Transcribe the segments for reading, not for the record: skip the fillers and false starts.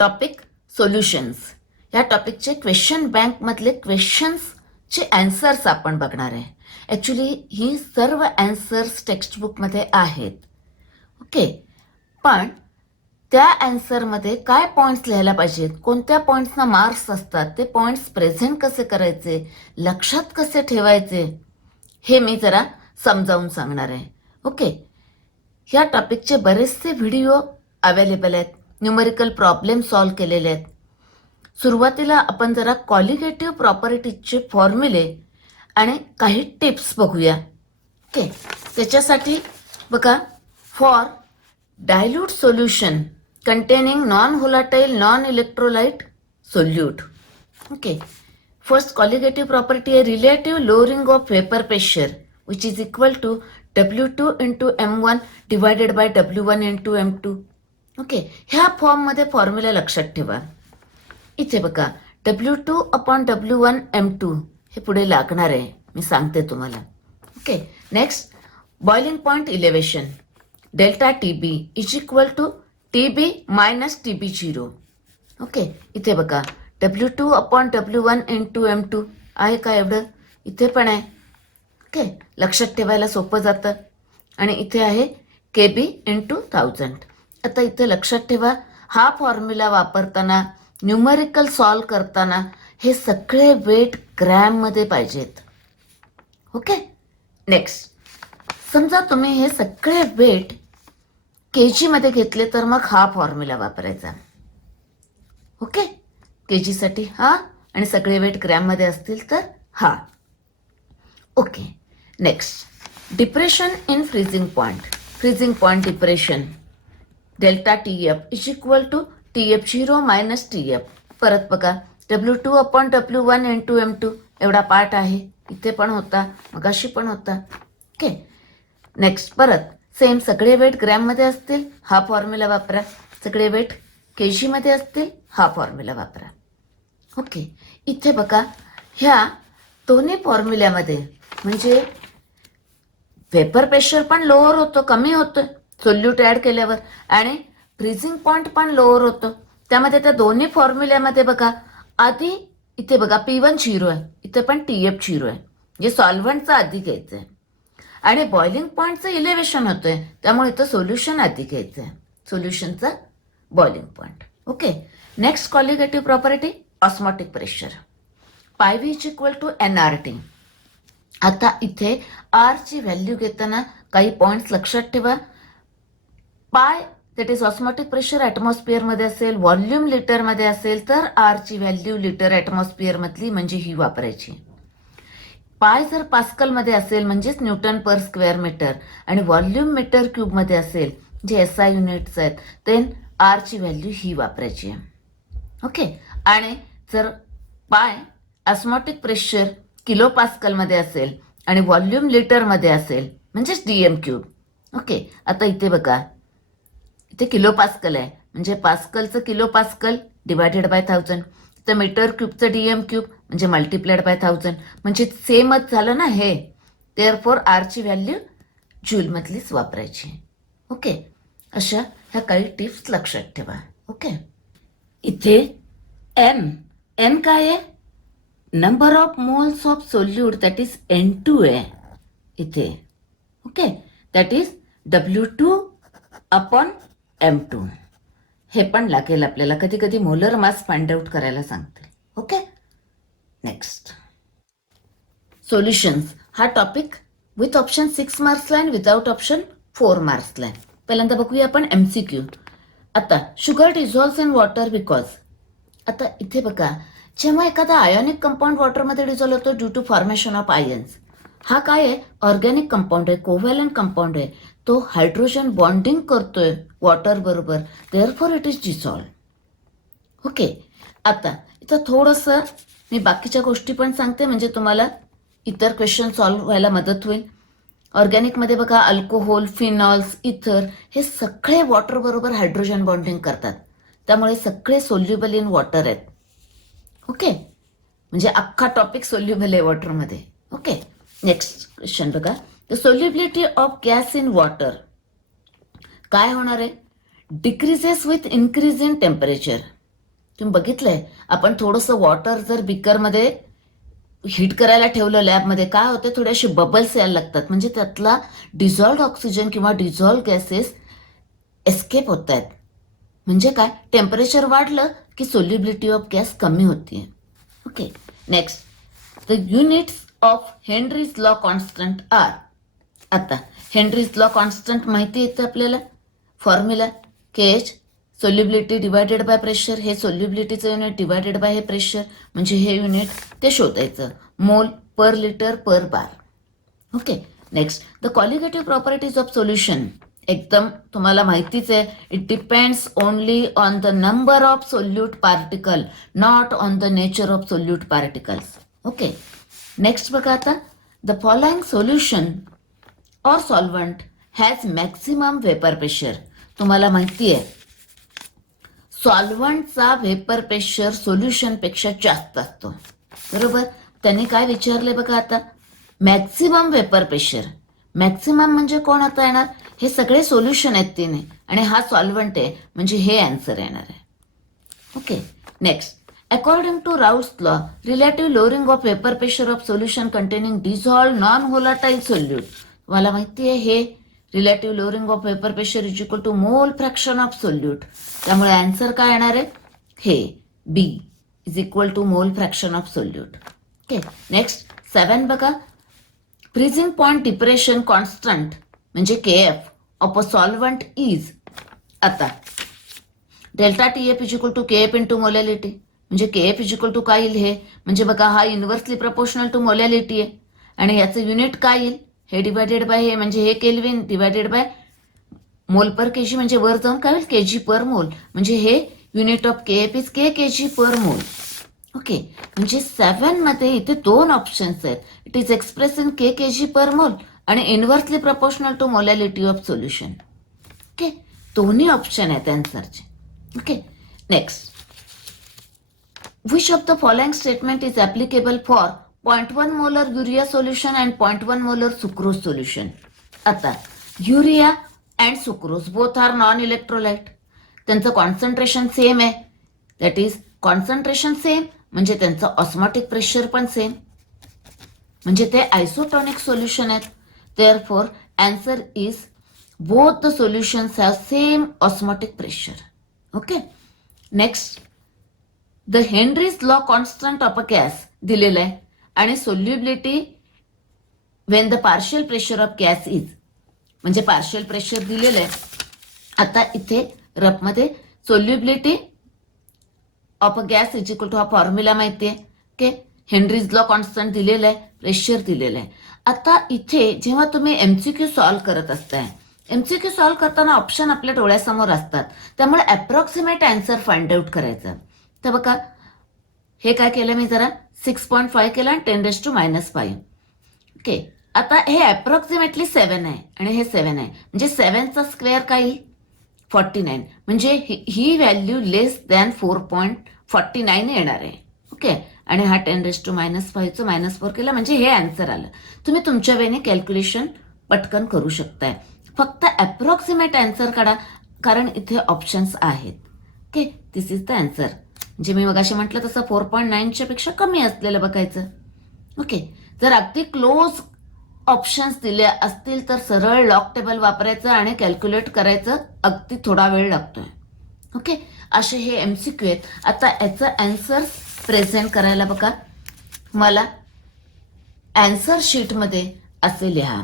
Topic solutions. या टॉपिकचे question बँकमधले क्वेश्चन्सचे answers आपण बघणार आहे. ॲक्च्युली ही सर्व आन्सर्स टेक्स्टबुकमध्ये आहेत. ओके, पण त्या आन्सरमध्ये काय पॉईंट्स लिहायला पाहिजेत, कोणत्या पॉईंट्सना मार्क्स असतात, ते पॉईंट्स प्रेझेंट कसे करायचे, लक्षात कसे ठेवायचे, हे मी जरा समजावून सांगणार आहे. ओके, ह्या टॉपिकचे बरेचसे व्हिडिओ अवेलेबल आहेत. न्यूमेरिकल प्रॉब्लेम सॉल्व केलेले आहेत. सुरुवातीला आपण जरा कॉलिगेटिव्ह प्रॉपर्टीजचे फॉर्म्युले आणि काही टिप्स बघूया. ओके, त्याच्यासाठी बघा, for dilute solution containing non-volatile non-electrolyte solute. Okay, first colligative property is relative lowering of vapor pressure which is equal to W2 into M1 divided by W1 into M2. Okay, ह्या फॉर्ममध्ये formula लक्षात ठेवा. इथे बघा, W2 upon W1 M2 हे पुढे लागणार आहे, मी सांगते तुम्हाला. Okay, next, boiling point elevation delta TB is equal to TB minus TB0. Okay, इथे बघा, W2 upon W1 into M2 आहे का एवढं, इथे पण आहे. ओके, लक्षात ठेवायला सोपं जातं. आणि इथे आहे KB इंटू 1000. आता इथे लक्षात ठेवा, हा फॉर्म्युला वापरताना न्यूमरिकल सॉल्व करताना हे सगळे वेट ग्रॅममध्ये पाहिजेत. ओके, नेक्स्ट, समजा तुम्ही हे सगळे वेट KG मध्ये घेतले तर मग हा फॉर्म्युला वापरायचा. ओके, KG साठी हा, आणि सगळे वेट ग्रॅममध्ये असतील तर हा. Okay, next, depression in freezing point depression delta TF is equal to TF0 minus TF. परत बघा, W2 upon W1 into M2 एवढा पार्ट आहे, इथे पण होता, मगाशी पण होता. ओके, नेक्स्ट, परत सेम सगळे वेट ग्रॅममध्ये असतील हा फॉर्म्युला वापरा, सगळे वेट KG मध्ये असतील हा फॉर्म्युला वापरा. ओके, इथे बघा, ह्या दोन्ही फॉर्म्युल्यामध्ये म्हणजे वेपर प्रेशर पण लोअर होतो, कमी होतं सोल्यूट ॲड केल्यावर, आणि फ्रीजिंग पॉईंट पण लोअर होतो. त्यामध्ये त्या दोन्ही फॉर्म्युल्यामध्ये बघा, आधी इथे बघा P1 0 आहे, इथे पण TF 0 आहे, म्हणजे सॉल्व्हंटचं आधी घ्यायचं आहे. आणि बॉइलिंग पॉईंटचं इलेव्हेशन होतंय, त्यामुळे इथं सोल्युशन आधी घ्यायचं आहे, सोल्युशनचं boiling point. Okay, next colligative property osmotic pressure PV is equal to NRT. आता इथे R ची व्हॅल्यू घेताना काही पॉईंट्स लक्षात ठेवा. पाय दॅट इज ऑस्मॉटिक प्रेशर ॲटमॉस्फिअरमध्ये असेल, व्हॉल्यूम लिटरमध्ये असेल तर R ची व्हॅल्यू लिटर ॲटमॉस्फिअरमधली म्हणजे ही वापरायची. पाय जर पास्कलमध्ये असेल म्हणजेच न्यूटन पर स्क्वेअर मीटर, आणि व्हॉल्यूम मीटर क्यूबमध्ये असेल जे SI युनिट्स आहेत, देन R ची व्हॅल्यू ही वापरायची आहे. ओके, आणि जर पाय ऑस्मॉटिक प्रेशर किलो पास्कलमध्ये असेल आणि व्हॉल्यूम लिटरमध्ये असेल म्हणजेच DM क्यूब. ओके, आता इथे बघा, इथे किलो पास्कल आहे म्हणजे पास्कलचं किलो पास्कल डिवायडेड बाय 1000, तर मीटर क्यूबचं DM क्यूब म्हणजे मल्टिप्लाइड बाय 1000, म्हणजे सेमच झालं ना हे. देअरफॉर R ची व्हॅल्यू जूलमधलीच वापरायची. ओके, अशा ह्या काही टिप्स लक्षात ठेवा. ओके, इथे M काय आहे, number of moles of solute that is N2 आहे इथे. Okay, that is W2 upon M2. हे पण लागेल आपल्याला, कधी कधी मोलर मास फाइंड आउट करायला सांगते. ओके, नेक्स्ट, सोल्युशन्स हा टॉपिक विथ ऑप्शन 6 मार्क्सला आणि विदाउट ऑप्शन 4 मार्क्सला आहे. पहिल्यांदा बघूया आपण MCQ. आता sugar dissolves in water because. आता इथे बघा, जेव्हा एखादा आयोनिक कंपाऊंड वॉटरमध्ये डिझॉल्व होतो due to formation of ions, हा काय आहे, ऑर्गॅनिक कंपाऊंड आहे, कोव्हॅलंट कंपाऊंड आहे, तो हायड्रोजन बॉन्डिंग करतोय वॉटर बरोबर, therefore it is dissolve. Okay, आता इथं थोडंसं मी बाकीच्या गोष्टी पण सांगते म्हणजे तुम्हाला इतर क्वेश्चन सॉल्व्ह व्हायला मदत होईल. ऑर्गॅनिकमध्ये बघा, अल्कोहोल, फिनॉल्स, इथर हे सगळे वॉटर बरोबर हायड्रोजन बॉन्डिंग करतात, त्यामुळे सगळे सोल्युबल इन वॉटर आहेत. ओके, म्हणजे अख्खा टॉपिक सोल्युबल आहे वॉटरमध्ये. ओके, नेक्स्ट क्वेश्चन बघा, the solubility of gas in water काय होणार आहे, decreases with increase in temperature. तुम्ही बघितलंय, आपण थोडंसं वॉटर जर बिकरमध्ये हीट करायला ठेवलं लॅबमध्ये, काय होतं, थोडेसे बबल्स यायला लागतात, म्हणजे त्यातला डिझॉल्ड ऑक्सिजन किंवा डिझॉल्ड गॅसेस एस्केप होत आहेत. म्हणजे काय, टेम्परेचर वाढलं की सोल्युबिलिटी ऑफ गॅस कमी होती. Okay, next, the units of Henry's law constant are. आता हेनरीज लॉ कॉन्स्टंट माहिती येतं आपल्याला, formula KH solubility divided by pressure. हे सोल्युबिलिटीचं युनिट डिवायडेड बाय हे प्रेशर, म्हणजे हे युनिट ते शोधायचं, mole per litre per bar. Okay, next, the colligative properties of solution. एकदम तुम्हाला माहितीच आहे, it depends only on the number of solute particle, not on the nature of solute particles. Okay, next बघा आता, the following solution और solvent has maximum vapour pressure. तुम्हाला माहिती आहे, सॉल्वंटचा वेपर प्रेशर सोल्युशनपेक्षा जास्त असतो, बरोबर. त्यांनी काय विचारले बघा आता, मॅक्सिमम वेपर प्रेशर. मॅक्सिमम म्हणजे कोण आता येणार, हे सगळे सोल्युशन आहेत तिने, आणि हा सॉल्वंट आहे, म्हणजे हे आन्सर येणार आहे. Okay, next, according to Raoult's law, relative lowering of vapour pressure of solution containing dissolved non volatile solute. तुम्हाला माहिती आहे, हे relative lowering of vapour pressure is equal to mole fraction of solute. त्यामुळे answer काय येणार आहे, हे B is equal to mole fraction of solute. Okay, next 7 बघा, फ्रीजिंग पॉइंट डिप्रेशन कॉन्स्टंट म्हणजे KF of a solvent is. आता delta TF is equal to KF into molality, म्हणजे KF is equal to काय येईल, हे म्हणजे बघा, हा इन्व्हर्सली प्रपोर्शनल टू मोलॅलिटी आहे, आणि याचं युनिट काय येईल, हे डिवायडेड बाय हे, म्हणजे हे kelvin divided by mole per KG, म्हणजे वर जाऊन काय होईल, केजी पर मोल, म्हणजे हे unit of KF is KG per mole. Okay, म्हणजे 7 मध्ये इथे 2 ऑप्शन्स आहेत, it is express in KG per mole आणि inversely proportional to molality of solution. Okay, दोन्ही ऑप्शन आहेत आन्सरचे. Okay, next, which of the following statement is applicable for 0.1 molar urea solution and 0.1 molar sucrose solution. आता urea and sucrose both are non electrolyte, त्यांचं concentration same आहे, that is concentration same म्हणजे त्यांचं osmotic pressure पण same, म्हणजे ते isotonic solution आहेत. Therefore answer is both the solutions have same osmotic pressure. Okay, next, the Henry's law constant of a gas दिलेला आहे, आणि solubility when the partial pressure of gas is, म्हणजे partial pressure दिलेलं आहे. आता इथे रफमध्ये solubility of a gas is equal to हा फॉर्म्युला माहिती आहे. ओके, हेनरीज लॉ कॉन्स्टंट दिलेला आहे, प्रेशर दिलेलं आहे. आता इथे जेव्हा तुम्ही MCQ सॉल्व्ह करत असताय, MCQ सॉल्व्ह करताना ऑप्शन आपल्या डोळ्यासमोर असतात, त्यामुळे अप्रॉक्सिमेट आन्सर फाइंड आउट करायचं. तर बघा, हे काय केलं मी, जरा 6.5 केलं आणि 10⁻⁵. ओके, आता हे अप्रॉक्सिमेटली 7 आहे आणि हे 7 आहे, म्हणजे 7चा स्क्वेअर काय येईल, 49, म्हणजे ही व्हॅल्यू लेस दॅन 4.49 येणार आहे. ओके, आणि हा 10⁻⁵चं -4 केलं, म्हणजे हे आन्सर आलं. तुम्ही तुमच्या वेळेने कॅल्क्युलेशन पटकन करू शकताय, फक्त अप्रॉक्सिमेट आन्सर काढा, कारण इथे ऑप्शन्स आहेत. Okay, this is the answer. म्हणजे मी मगाशी म्हटलं तसं 4.9च्या पेक्षा कमी असलेलं बघायचं. ओके, जर अगदी क्लोज ऑप्शन्स दिले असतील तर सरळ लॉग टेबल वापरायचं आणि कॅल्क्युलेट करायचं, अगदी थोडा वेळ लागतोय. ओके, असे हे MCQ आहेत. आता याचं आन्सर प्रेझेंट करायला बघा, मला आन्सर शीटमध्ये असे लिहा,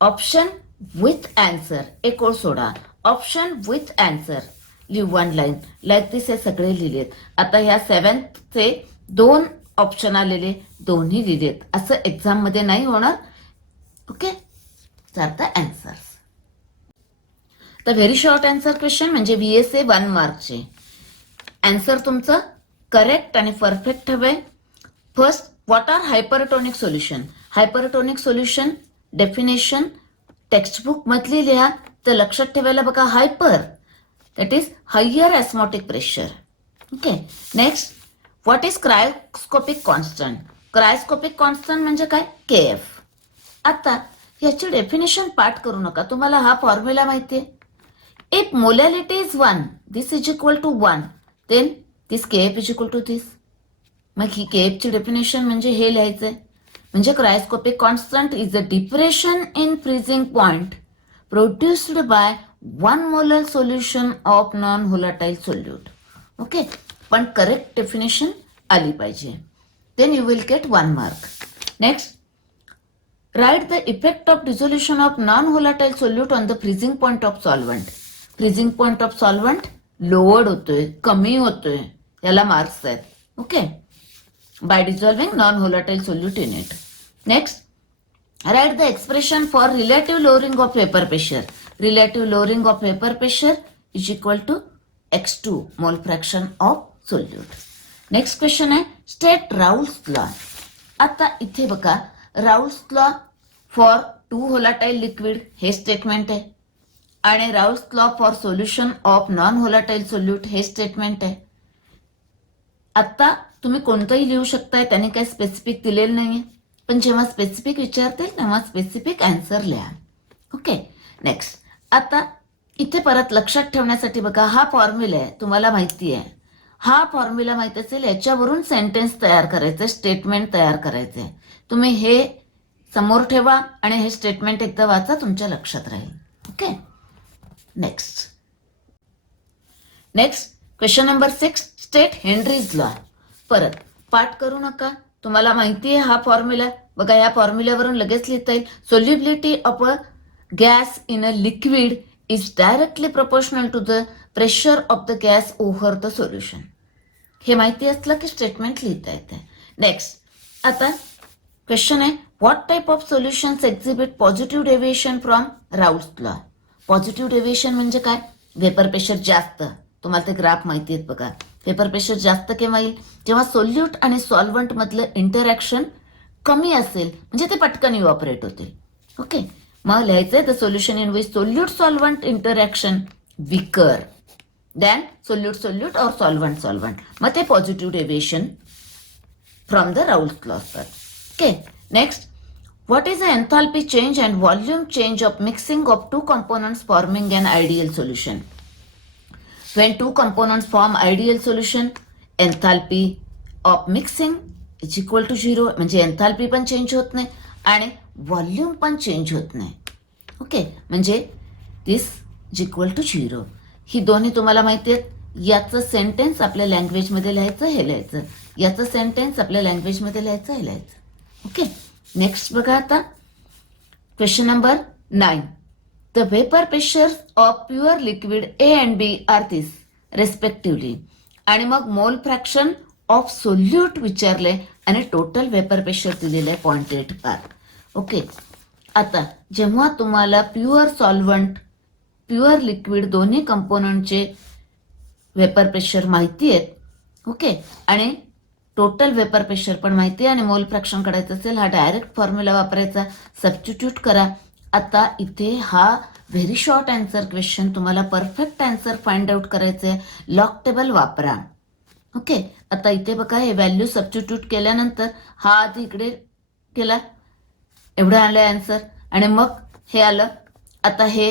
ऑप्शन विथ आन्सर, एक ओळ सोडा, option with answer, leave 1 line, like this हे सगळे लिहिलेत. आता ह्या 7चे 2 ऑप्शन आलेले, दोन्ही लिहिलेत, असं एक्झाम मध्ये नाही होणार. Okay, the answers. The very short answer question म्हणजे VSA 1 मार्कचे. आन्सर तुमचं करेक्ट आणि परफेक्ट हवे. First, what are hypertonic solution. Hypertonic solution definition textbook मधली लिहा, तर लक्षात ठेवायला बघा, hyper that is higher osmotic pressure. Okay, next, what is cryoscopic constant. Cryoscopic constant म्हणजे काय, KF. आता याची डेफिनेशन पाठ करू नका, तुम्हाला हा फॉर्म्युला माहिती आहे. If molality is 1, this is equal to 1, then this K F is equal to this. मग ही के एफची डेफिनेशन म्हणजे हे लिहायचं आहे, म्हणजे cryoscopic constant is a depression in freezing point produced by 1 molar solution of non volatile solute. Okay, पण correct definition आली पाहिजे. Then you will get 1 mark. Next, write the effect of dissolution of non volatile solute on the freezing point of solvent. Freezing point of solvent lowered होतोय, कमी होतोय, याला marks आहेत. Okay, by dissolving non-volatile solute in it. Next, write the expression for relative lowering of vapor pressure. Relative lowering of vapor pressure is equal to x2 mole fraction of solute. Next question आहे state Raoult's law. आता इथे बघा, Raoult's law for 2 volatile liquid हे statement आहे आणि Raoult's law for solution of non-volatile solute हे statement आहे. आता तुम्ही कोणतंही लिहू शकताय, त्याने काही स्पेसिफिक दिलेलं नाहीये, पण जेव्हा स्पेसिफिक विचारतील तेव्हा स्पेसिफिक आन्सर लिहा. Okay, next. आता इथे परत लक्षात ठेवण्यासाठी बघा, हा फॉर्म्युला आहे, तुम्हाला माहिती आहे. हा फॉर्म्युला माहित असेल, याच्यावरून सेंटेन्स तयार करायचं, स्टेटमेंट तयार करायचंय. तुम्ही हे समोर ठेवा आणि हे स्टेटमेंट एकदा वाचा, तुमच्या लक्षात राहील. Okay, next. Question number 6, state Henry's law. परत पाठ करू नका, तुम्हाला माहिती आहे हा फॉर्म्युला. बघा, या फॉर्म्युल्यावरून लगेच लिहिता येईल. Solubility of a gas in a liquid is directly proportional to the pressure of the gas over the solution. हे माहिती असलं की स्टेटमेंट लिहिता येते. नेक्स्ट, आता क्वेश्चन आहे, what type of solutions exhibit positive deviation from Raoult's law. Positive deviation म्हणजे काय? वेपर प्रेशर जास्त, तुम्हाला ते ग्राफ माहिती आहेत बघा. वेपर प्रेशर जास्त केव्हा येईल? जेव्हा सोल्यूट आणि सॉल्व्हंट मधलं इंटरॅक्शन कमी असेल, म्हणजे ते पटकन इव्हॉपरेट होतील. ओके, मग लिहायचंय the solution in which solute solvent interaction weaker than solute और सॉल्व्हंट. मग ते positive deviation from the Raoult's law असतात. Okay, next, what is a enthalpy change and volume change of mixing of 2 components forming an ideal solution. When 2 components form ideal solution, enthalpy of mixing is equal to 0. म्हणजे enthalpy पण change होत नाही आणि volume पण change होत नाही. Okay, म्हणजे दिस is equal to 0. ही दोन्ही तुम्हाला माहिती आहेत. याचं सेंटेन्स आपल्या लँग्वेजमध्ये लिहायचं, हे लिहायचं. याचं सेंटेन्स आपल्या लँग्वेजमध्ये लिहायचं, हे लिहायचं. ओके, नेक्स्ट बघा आता question number 9. The vapor pressures of pure liquid A and B are this respectively. आणि मग मोल फ्रॅक्शन ऑफ सोल्यूट विचारले आणि टोटल वेपर प्रेशर दिलेलं आहे 0.8 बार. ओके, आता जेव्हा तुम्हाला प्युअर सॉल्व्हंट, प्युअर लिक्विड दोन्ही कंपोनंटचे वेपर प्रेशर माहिती आहेत, ओके, आणि टोटल वेपर प्रेशर पण माहिती आहे आणि मोल फ्रॅक्शन काढायचं असेल, हा डायरेक्ट फॉर्म्युला वापरायचा, सबस्टिट्यूट करा. आता इथे हा व्हेरी शॉर्ट आन्सर क्वेश्चन, तुम्हाला परफेक्ट आन्सर फाइंड आउट करायचे आहे, लॉग टेबल वापरा. ओके, आता इथे बघा, हे व्हॅल्यू सबस्टिट्यूट केल्यानंतर हा आधी इकडे केला, एवढं आलं आन्सर आणि मग हे आलं. आता हे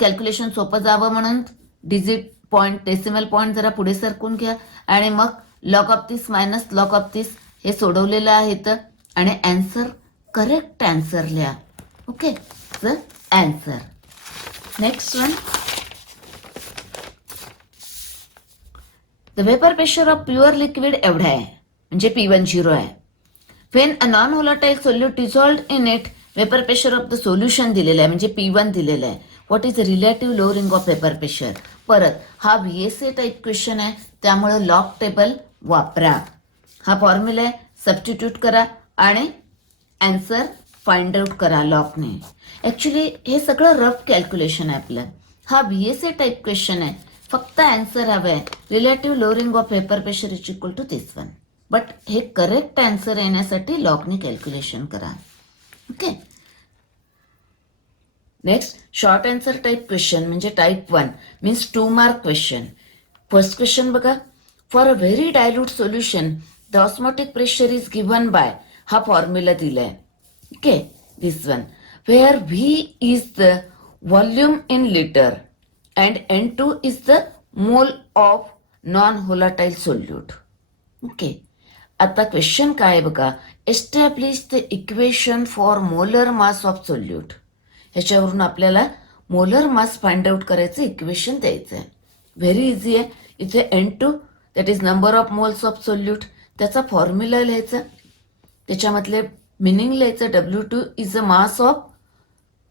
कॅल्क्युलेशन सोपं जावं म्हणून डिजिट पॉईंट, डेसिमल पॉईंट जरा पुढे सरकून घ्या आणि मग log of this minus log of this हे सोडवलेलं आहे तर, आणि आन्सर करेक्ट आन्सर लिहा. Okay, the answer. Next one, the vapour pressure of pure liquid एवढा आहे, म्हणजे P1 0 आहे. When a non volatile solute dissolved in it, vapour pressure of the solution दिलेलं आहे, म्हणजे P1 दिलेलं आहे. What is relative lowering of vapour pressure. परत हा VSA टाईप क्वेश्चन आहे, त्यामुळे लॉग टेबल वापरा. हा फॉर्म्युला आहे, सबस्टिट्यूट करा आणि आन्सर फाइंड आउट करा लॉगने. ऍक्च्युली हे सगळं रफ कॅल्क्युलेशन आहे आपलं. हा VSA टाईप क्वेश्चन आहे, फक्त आन्सर हवं आहे relative lowering of vapour pressure is equal to this one. But हे करेक्ट आन्सर येण्यासाठी लॉगने कॅल्क्युलेशन करा. Okay, next, short answer type question म्हणजे type 1 means 2 mark question. First question बघा, for a very dilute solution the osmotic pressure is given by, हा formula दिलाय. Okay, this one, where V is the volume in liter and N2 is the mole of non volatile solute. Okay, आता question काय आहे बघा, establish the equation for molar mass of solute. ह्याच्यावरून आपल्याला molar mass find out करायचं equation द्यायचं आहे. Very easy आहे. इथे N2 that is number of moles of solute, त्याचा फॉर्म्युला लिहायचा, त्याच्यामधले मिनिंग लिहायचं. W2 is a mass of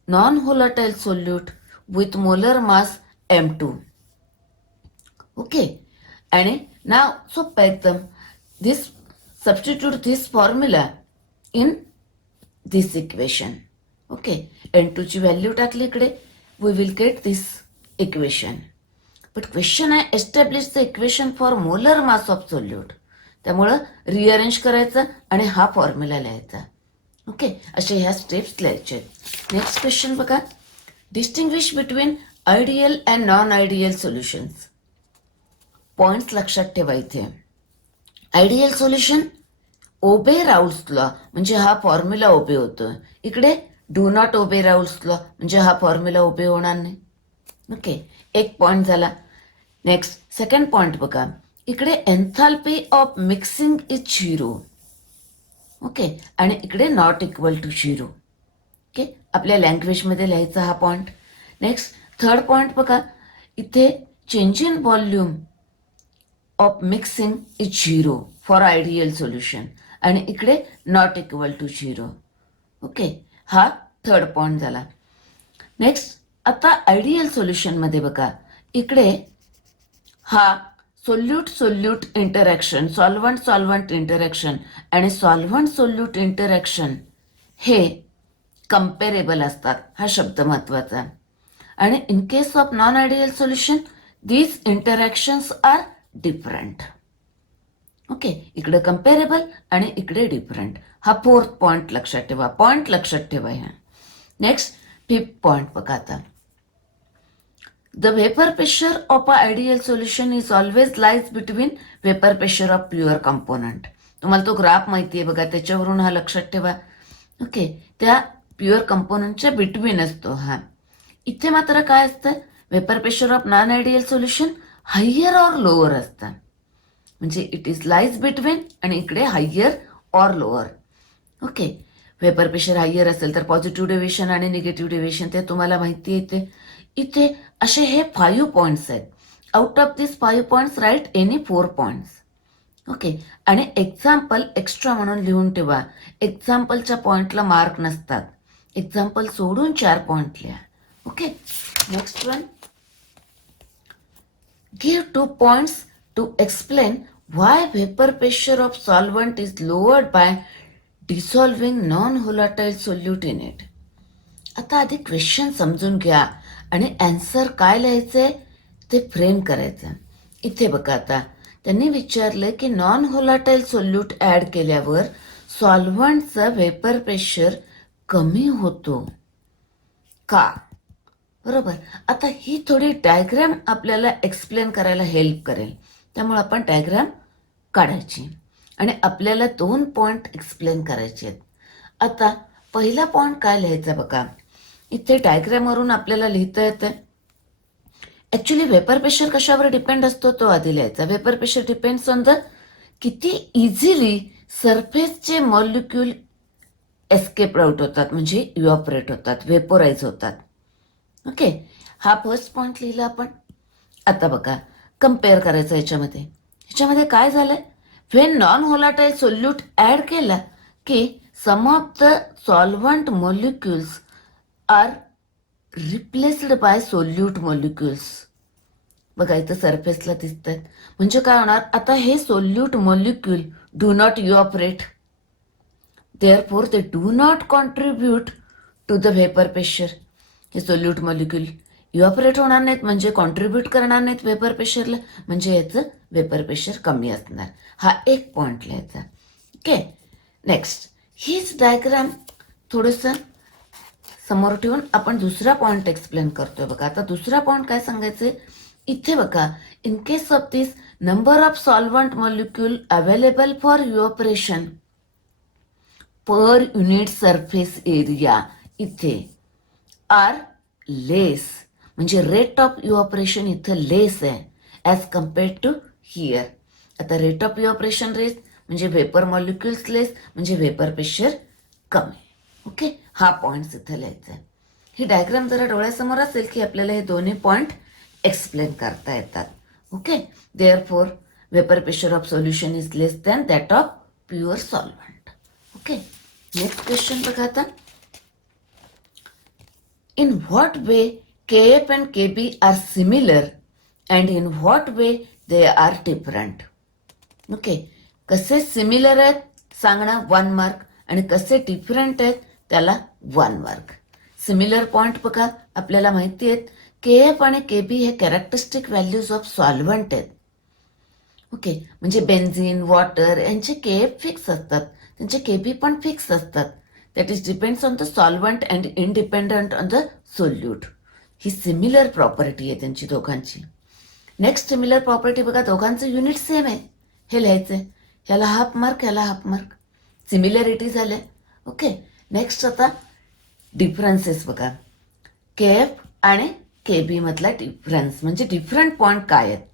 non volatile solute with molar mass M2. Okay, आणि नाव सोपं एकदम. This substitute this formula in this equation. Okay, N2 ची व्हॅल्यू टाकली इकडे, we will get this equation. But question आहे establish the equation for molar mass of solute. त्यामुळं rearrange करायचं आणि हा फॉर्म्युला लिहायचा. ओके, असे ह्या स्टेप्स लिहायचे आहेत. नेक्स्ट क्वेश्चन बघा, distinguish between ideal and non ideal solutions. Points लक्षात ठेवा इथे. आयडियल सोल्युशन ओबे राऊल्स लॉ, म्हणजे हा फॉर्म्युला ओबे होतो. इकडे डू नॉट ओबे राऊल्स लॉ, म्हणजे हा फॉर्म्युला ओबे होणार नाही. ओके, एक पॉइंट झाला. नेक्स्ट सेकंड पॉइंट बघा, इकडे enthalpy of mixing is 0. Okay, आणि इकडे नॉट इक्वल टू 0. ओके, आपल्या लँग्वेजमध्ये लिहायचा हा पॉइंट. नेक्स्ट थर्ड पॉइंट बघा, इथे change in volume of mixing is 0 for ideal solution, आणि इकडे नॉट इक्वल टू 0. ओके, हा थर्ड पॉइंट झाला. नेक्स्ट आता आयडियल सोल्युशनमध्ये बघा, इकडे हा solute solute interaction, solvent solvent interaction आणि सॉल्व्हंट सोल्यूट इंटरॅक्शन हे कम्पेरेबल असतात. हा शब्द महत्वाचा. आणि in case of non ideal solution these interactions are different. Okay, इकडे कम्पेरेबल आणि इकडे डिफरंट. हा फोर्थ पॉइंट लक्षात ठेवा. पॉइंट लक्षात ठेवा ह्या. नेक्स्ट फिफ्थ पॉइंट बघा आता, the vapour pressure of a ideal solution is always lies between vapour pressure of pure component. तुम्हाला तो ग्राफ माहिती आहे बघा, त्याच्यावरून हा लक्षात ठेवा. ओके, त्या प्युअर कंपोनंटच्या बिटवीन असतो हा. इथे मात्र काय असतं, vapour pressure of non ideal solution higher or lower असतं, म्हणजे इट इज लाईज बिटवीन, आणि इकडे higher or lower. Okay, vapour pressure higher असेल तर पॉझिटिव्ह डेव्हिएशन आणि निगेटिव्ह डेव्हिएशन ते तुम्हाला माहिती आहे. इथे असे हे 5 पॉइंट्स आहेत. Out of this 5 points write any 4 points. Okay, आणि एक्झाम्पल एक्स्ट्रा म्हणून लिहून ठेवा. एक्झाम्पलच्या पॉइंटला मार्क नसतात. एक्झाम्पल सोडून 4 पॉइंट लिहा. Okay, next one, give 2 points to explain why vapour pressure of solvent is lowered by dissolving non volatile solute in it. आता आधी क्वेश्चन समजून घ्या आणि आन्सर काय लिहायचंय ते फ्रेम करायचं. इथे बघा, आता त्यांनी विचारलं की नॉन व्होलाटाईल सोल्यूट ऍड केल्यावर सॉल्व्हंटचं वेपर प्रेशर कमी होतो का. बरोबर, आता ही थोडी डायग्राम आपल्याला एक्सप्लेन करायला हेल्प करेल. त्यामुळे आपण डायग्राम काढायची आणि आपल्याला 2 पॉइंट एक्सप्लेन करायचे आहेत. आता पहिला पॉइंट काय लिहायचा बघा, इथे डायग्रामवरून आपल्याला लिहिता येतं. ऍक्च्युली वेपर प्रेशर कशावर डिपेंड असतो तो आधी लिहायचा. Vapour pressure depends on the किती इझिली सरफेसचे मॉलिक्यूल एस्केप आउट होतात, म्हणजे इव्हॅपोरेट होतात, वेपोराइज होतात. ओके, हा फर्स्ट पॉइंट लिहिला आपण. आता बघा, कम्पेअर करायचं ह्याच्यामध्ये काय झालंय, when non volatile solute add केला की some of the solvent molecules are replaced by solute molecules. बघा इथं सरफेसला दिसतात. म्हणजे काय होणार, आता हे solute molecule do not evaporate, therefore they do not contribute to the vapour pressure. हे सोल्यूट मॉलिक्यूल इव्हॅपोरेट होणार नाहीत, म्हणजे कॉन्ट्रीब्यूट करणार नाहीत वेपर प्रेशरला, म्हणजे याचं वेपर प्रेशर कमी असणार. हा एक पॉइंट लिहायचा. ओके, नेक्स्ट हीच डायग्राम थोडंसं समोर ठेवून आपण दुसरा पॉइंट एक्सप्लेन करतोय. बघा आता दुसरा पॉइंट काय सांगायचंय, इथे बघा, in case of this number of solvent molecule available for evaporation per unit surface area इथे आर लेस, म्हणजे रेट ऑफ इव्हॅपोरेशन इथं लेस आहे ॲज कम्पेअर्ड टू हिअर. आता रेट ऑफ इव्हॅपोरेशन रेस म्हणजे व्हेपर मॉलिक्युल्स लेस म्हणजे व्हेपर प्रेशर कमी. Okay, हा point इथं लिहायचा आहे. ही डायग्राम जरा डोळ्यासमोर असेल की आपल्याला हे दोन्ही पॉईंट एक्सप्लेन करता येतात. Okay, therefore vapour pressure of solution is less than that of pure solvent. Okay, next question बघा आता. In what way Kf and Kb are similar and in what way they are different? Okay, कसे similar आहेत सांगणं 1 mark आणि कसे different आहेत त्याला 1 mark. Similar point बघा आपल्याला माहिती आहेत केएफ आणि केबी हे कॅरेक्टरिस्टिक व्हॅल्यूज ऑफ सॉल्व्हंट आहेत. ओके, म्हणजे बेन्झिन वॉटर यांचे केएफ फिक्स असतात, त्यांचे केबी पण फिक्स असतात. That is depends on the solvent and independent on the solute. He similar property आहे त्यांची दोघांची. नेक्स्ट सिमिलर प्रॉपर्टी बघा, दोघांचं युनिट सेम आहे हे लिहायचंय. ह्याला हाफ मार्क ह्याला हाफ मार्क. सिमिलरिटी झाल्या. ओके, नेक्स्ट आता डिफरन्सेस बघा. केएफ आणि केबी मधला डिफरन्स म्हणजे डिफरंट पॉईंट काय आहेत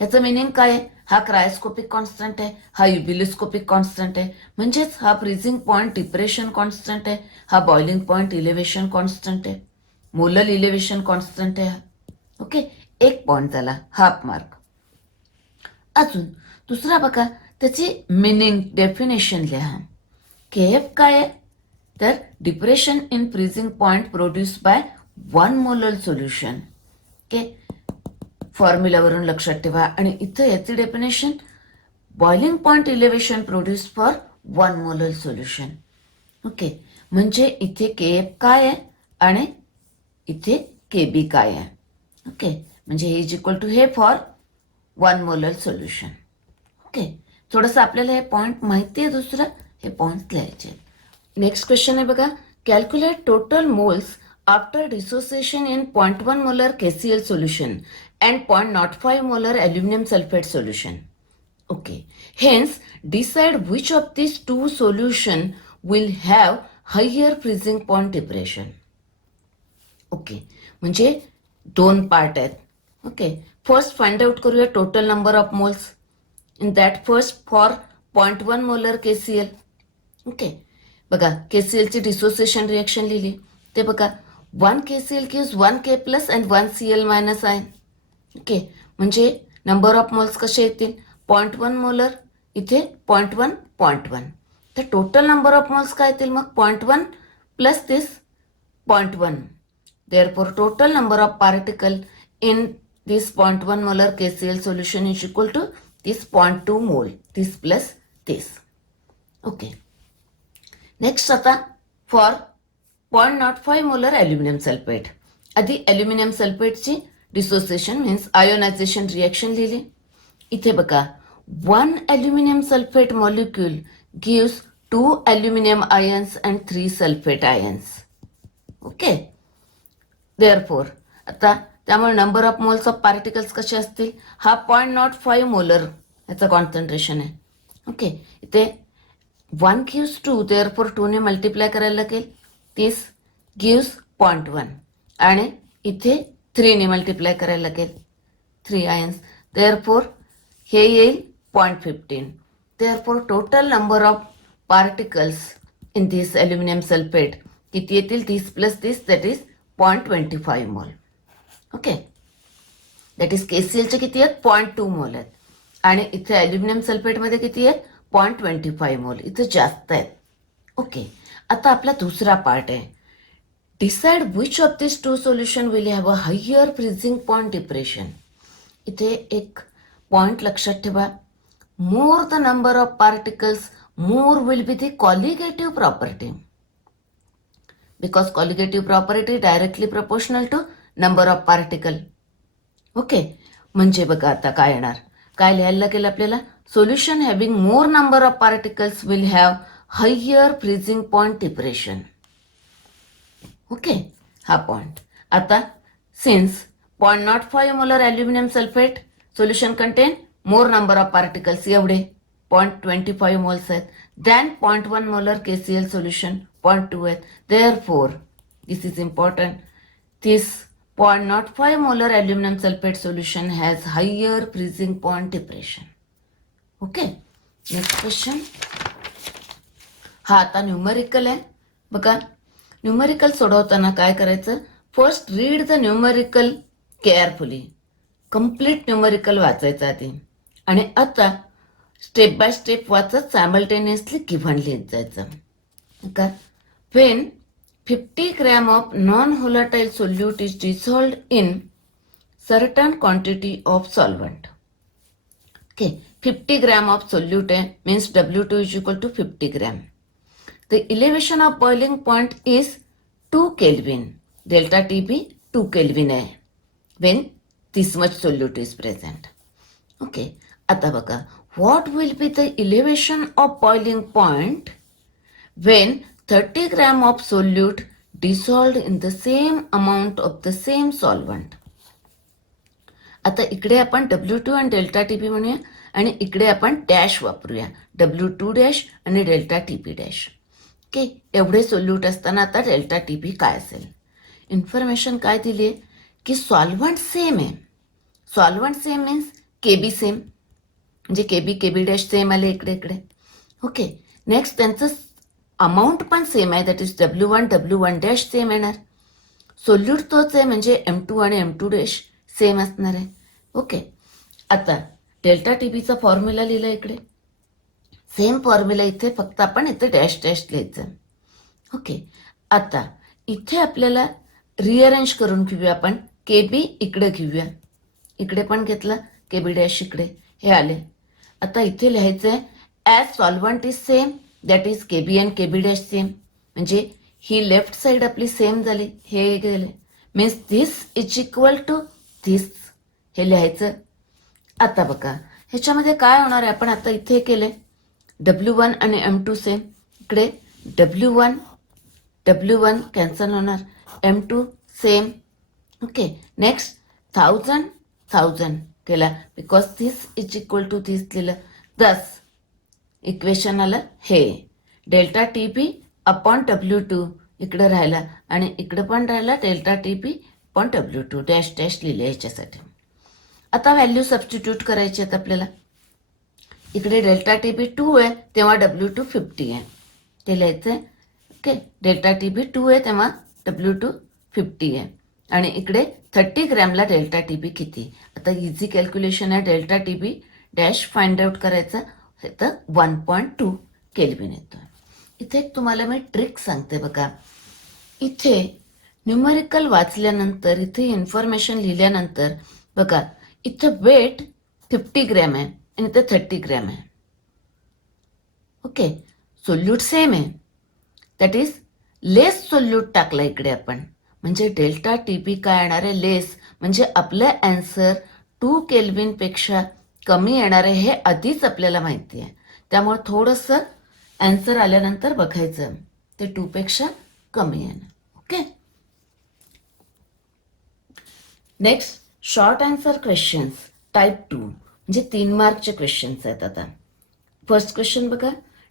ह्याचं मिनिंग काय आहे. हा क्रायोस्कोपिक कॉन्स्टंट आहे, हा युबिलिस्कोपिक कॉन्स्टंट आहे, म्हणजेच हा फ्रीजिंग पॉईंट डिप्रेशन कॉन्स्टंट आहे, हा बॉइलिंग पॉईंट इलेव्हेशन कॉन्स्टंट आहे, मोलर इलेव्हेशन कॉन्स्टंट आहे. ओके, एक पॉईंट झाला हाफ मार्क. अजून दुसरा बघा त्याची मिनिंग डेफिनेशन लिहा. केएफ काय आहे तर depression in freezing point produce by 1 molar solution. Okay, फॉर्म्युलावरून लक्षात ठेवा. आणि इथं याची definition boiling point elevation produce for 1 molar solution. Okay, म्हणजे इथे केएफ काय आहे आणि इथे केबी काय आहे. ओके, म्हणजे हे इज इक्वल टू हे फॉर 1 मोलर सोल्युशन. ओके, थोडंसं आपल्याला हे पॉईंट माहिती आहे. दुसरं हे पॉईंट लिहायचे. नेक्स्ट क्वेश्चन आहे बघा. Calculate total moles after dissociation in 0.1 molar KCl solution and 0.05 molar aluminum sulfate solution. Okay, hence decide which of these two solution will have higher freezing point depression. Okay, म्हणजे 2 part आहेत. Okay, first find out करूया total number of moles. In that first for 0.1 molar KCl. Okay, बघा KCl ची dissociation reaction लिहिली ते बघा 1 KCl gives 1 K plus and 1 Cl minus ion. Okay, म्हणजे number of moles कसे येतील 0.1 मोलर इथे 0.1 0.1 तर टोटल नंबर ऑफ मोल्स काय येतील मग 0.1 plus this 0.1. Therefore total number of particle in this 0.1 molar KCl solution is equal to this 0.2 mole this plus this. Okay, next आता for 0.05 molar aluminium sulphate. आधी aluminium सल्फेटची dissociation means ionisation reaction लिहिली. इथे बघा 1 aluminium sulphate molecule gives 2 aluminium ions and 3 sulphate ions. Okay, therefore आता त्यामुळे number of moles of particles कसे असतील हा 0.05 मोलर याचं कॉन्सन्ट्रेशन आहे. ओके, इथे 1 गिव्स 2 देअरफॉर 2 ने मल्टिप्लाय करायला लागेल. दिस गिव्स 0.1 आणि इथे 3 ने मल्टिप्लाय करायला लागेल 3 आयन्स. देअरफॉर हे येईल 0.15. Therefore total number of particles in this aluminium sulphate किती येतील दिस प्लस दिस दॅट इज 0.25 मोल. ओके, दॅट इज KClचे किती आहेत 0.2 मोल आहेत आणि इथे अल्युमिनियम सल्फेटमध्ये किती आहेत 0.25 मोल. इथे जास्त आहेत. ओके, आता आपला दुसरा पार्ट आहे. Decide which of these two solution will have a higher freezing point depression. इथे एक पॉइंट लक्षात ठेवा. More the number of particles, more will be the colligative property. Because colligative property directly proportional to number of particle. Okay, म्हणजे बघा आता काय येणार. काय लिहायला लागेल आपल्याला solution having more number of particles will have higher freezing point depression. Okay, हा पॉइंट. आता since 0.05 molar aluminium sulphate solution contain more number of particles एवढे 0.25 मोल्स आहेत दॅन 0.1 मोलर KCl सोल्युशन 0.2 आहेत. Therefore this is important. This 0.05 molar aluminum sulfate solution has higher freezing point depression. Okay, next question. हा आता numerical आहे. बघा, numerical सोडवताना काय करायचं, first read the numerical carefully. Complete numerical वाचायचं आधी आणि आता स्टेप बाय स्टेप वाचत सायमल्टेनियसली गिव्हन लिहित जायचं. का when 50 gram of non volatile solute is dissolved in certain quantity of solvent. Okay, 50 gram of solute आहे, means W2 is equal to 50 gram. The elevation of boiling point is 2 Kelvin. Delta TB 2 Kelvin आहे when this much solute is present. Okay. आता बघा, what will be the elevation of boiling point when 30 gram of solute dissolved in the same amount of the same solvent. आता इकडे आपण W2 आणि delta TB म्हणूया आणि इकडे आपण डॅश वापरूया, W2 डॅश आणि डेल्टा TB डॅश. ओके, एवढे सोल्यूट असताना आता डेल्टा TB काय असेल. इन्फॉर्मेशन काय दिली आहे की सॉल्वंट सेम आहे. Solvent same means KB same, म्हणजे KB डॅश सेम आले इकडे इकडे. ओके, नेक्स्ट त्यांचं अमाऊंट पण सेम आहे, that is W1 dash same येणार. सोल्यूट तोच आहे म्हणजे M2 आणि M2 डॅश सेम असणार आहे. ओके, आता डेल्टा TBचा फॉर्म्युला लिहिला इकडे, सेम फॉर्म्युला इथे, फक्त आपण इथे डॅश डॅश लिहायचं. ओके, आता इथे आपल्याला रिअरेंज करून घेऊया आपण. KB इकडे घेऊया, इकडे पण घेतला, KB डॅश इकडे, हे आले. आता इथे लिहायचं आहे as solvent is same, that is KB and KB dash same, म्हणजे ही लेफ्ट साईड आपली सेम झाली, हे गेले, means this is equal to this, हे लिहायचं. आता बघा ह्याच्यामध्ये काय होणार आहे, आपण आता इथे केले W1 आणि M2 सेम, इकडे W1 कॅन्सल होणार, M2 सेम. ओके, नेक्स्ट 1000 केला, because this is equal to this लिहिलं, दस इक्वेशन आलं हे. डेल्टा TB अपॉन W2 इकडे राहिला आणि इकडे पण राहिला delta TB upon W2 dash dash लिहिले ह्याच्यासाठी. आता व्हॅल्यू सबस्टिट्यूट करायची आहेत आपल्याला. इकडे डेल्टा TB 2 आहे तेव्हा W2 50 आहे, ते लिहायचं आहे. ओके, डेल्टा TB 2 आहे तेव्हा W2 50 आहे आणि इकडे 30 ग्रॅमला डेल्टा TB किती. आता इझी कॅल्क्युलेशन आहे, delta TB dash find out करायचा, तर 1.2 केल्विन येतो. इथे एक तुम्हाला मी ट्रिक सांगते बघा. इथे न्यूमरिकल वाचल्यानंतर, इथे इन्फॉर्मेशन लिहिल्यानंतर बघा, इथं वेट 50 ग्रॅम आहे आणि इथं 30 ग्रॅम आहे. ओके, सोल्यूट सेम आहे, दॅट इज लेस सोल्यूट टाकला इकडे आपण, म्हणजे डेल्टा TB काय येणार आहे, लेस, म्हणजे आपलं ॲन्सर 2 केल्विनपेक्षा कमी येणार आहे, हे आधीच आपल्याला माहिती आहे. त्यामुळे थोडंसं ॲन्सर आल्यानंतर बघायचं ते 2 पेक्षा कमी येणार. Okay, next short answer questions type 2, म्हणजे 3 मार्कचे क्वेश्चन्स आहेत. आता फर्स्ट क्वेश्चन बघा,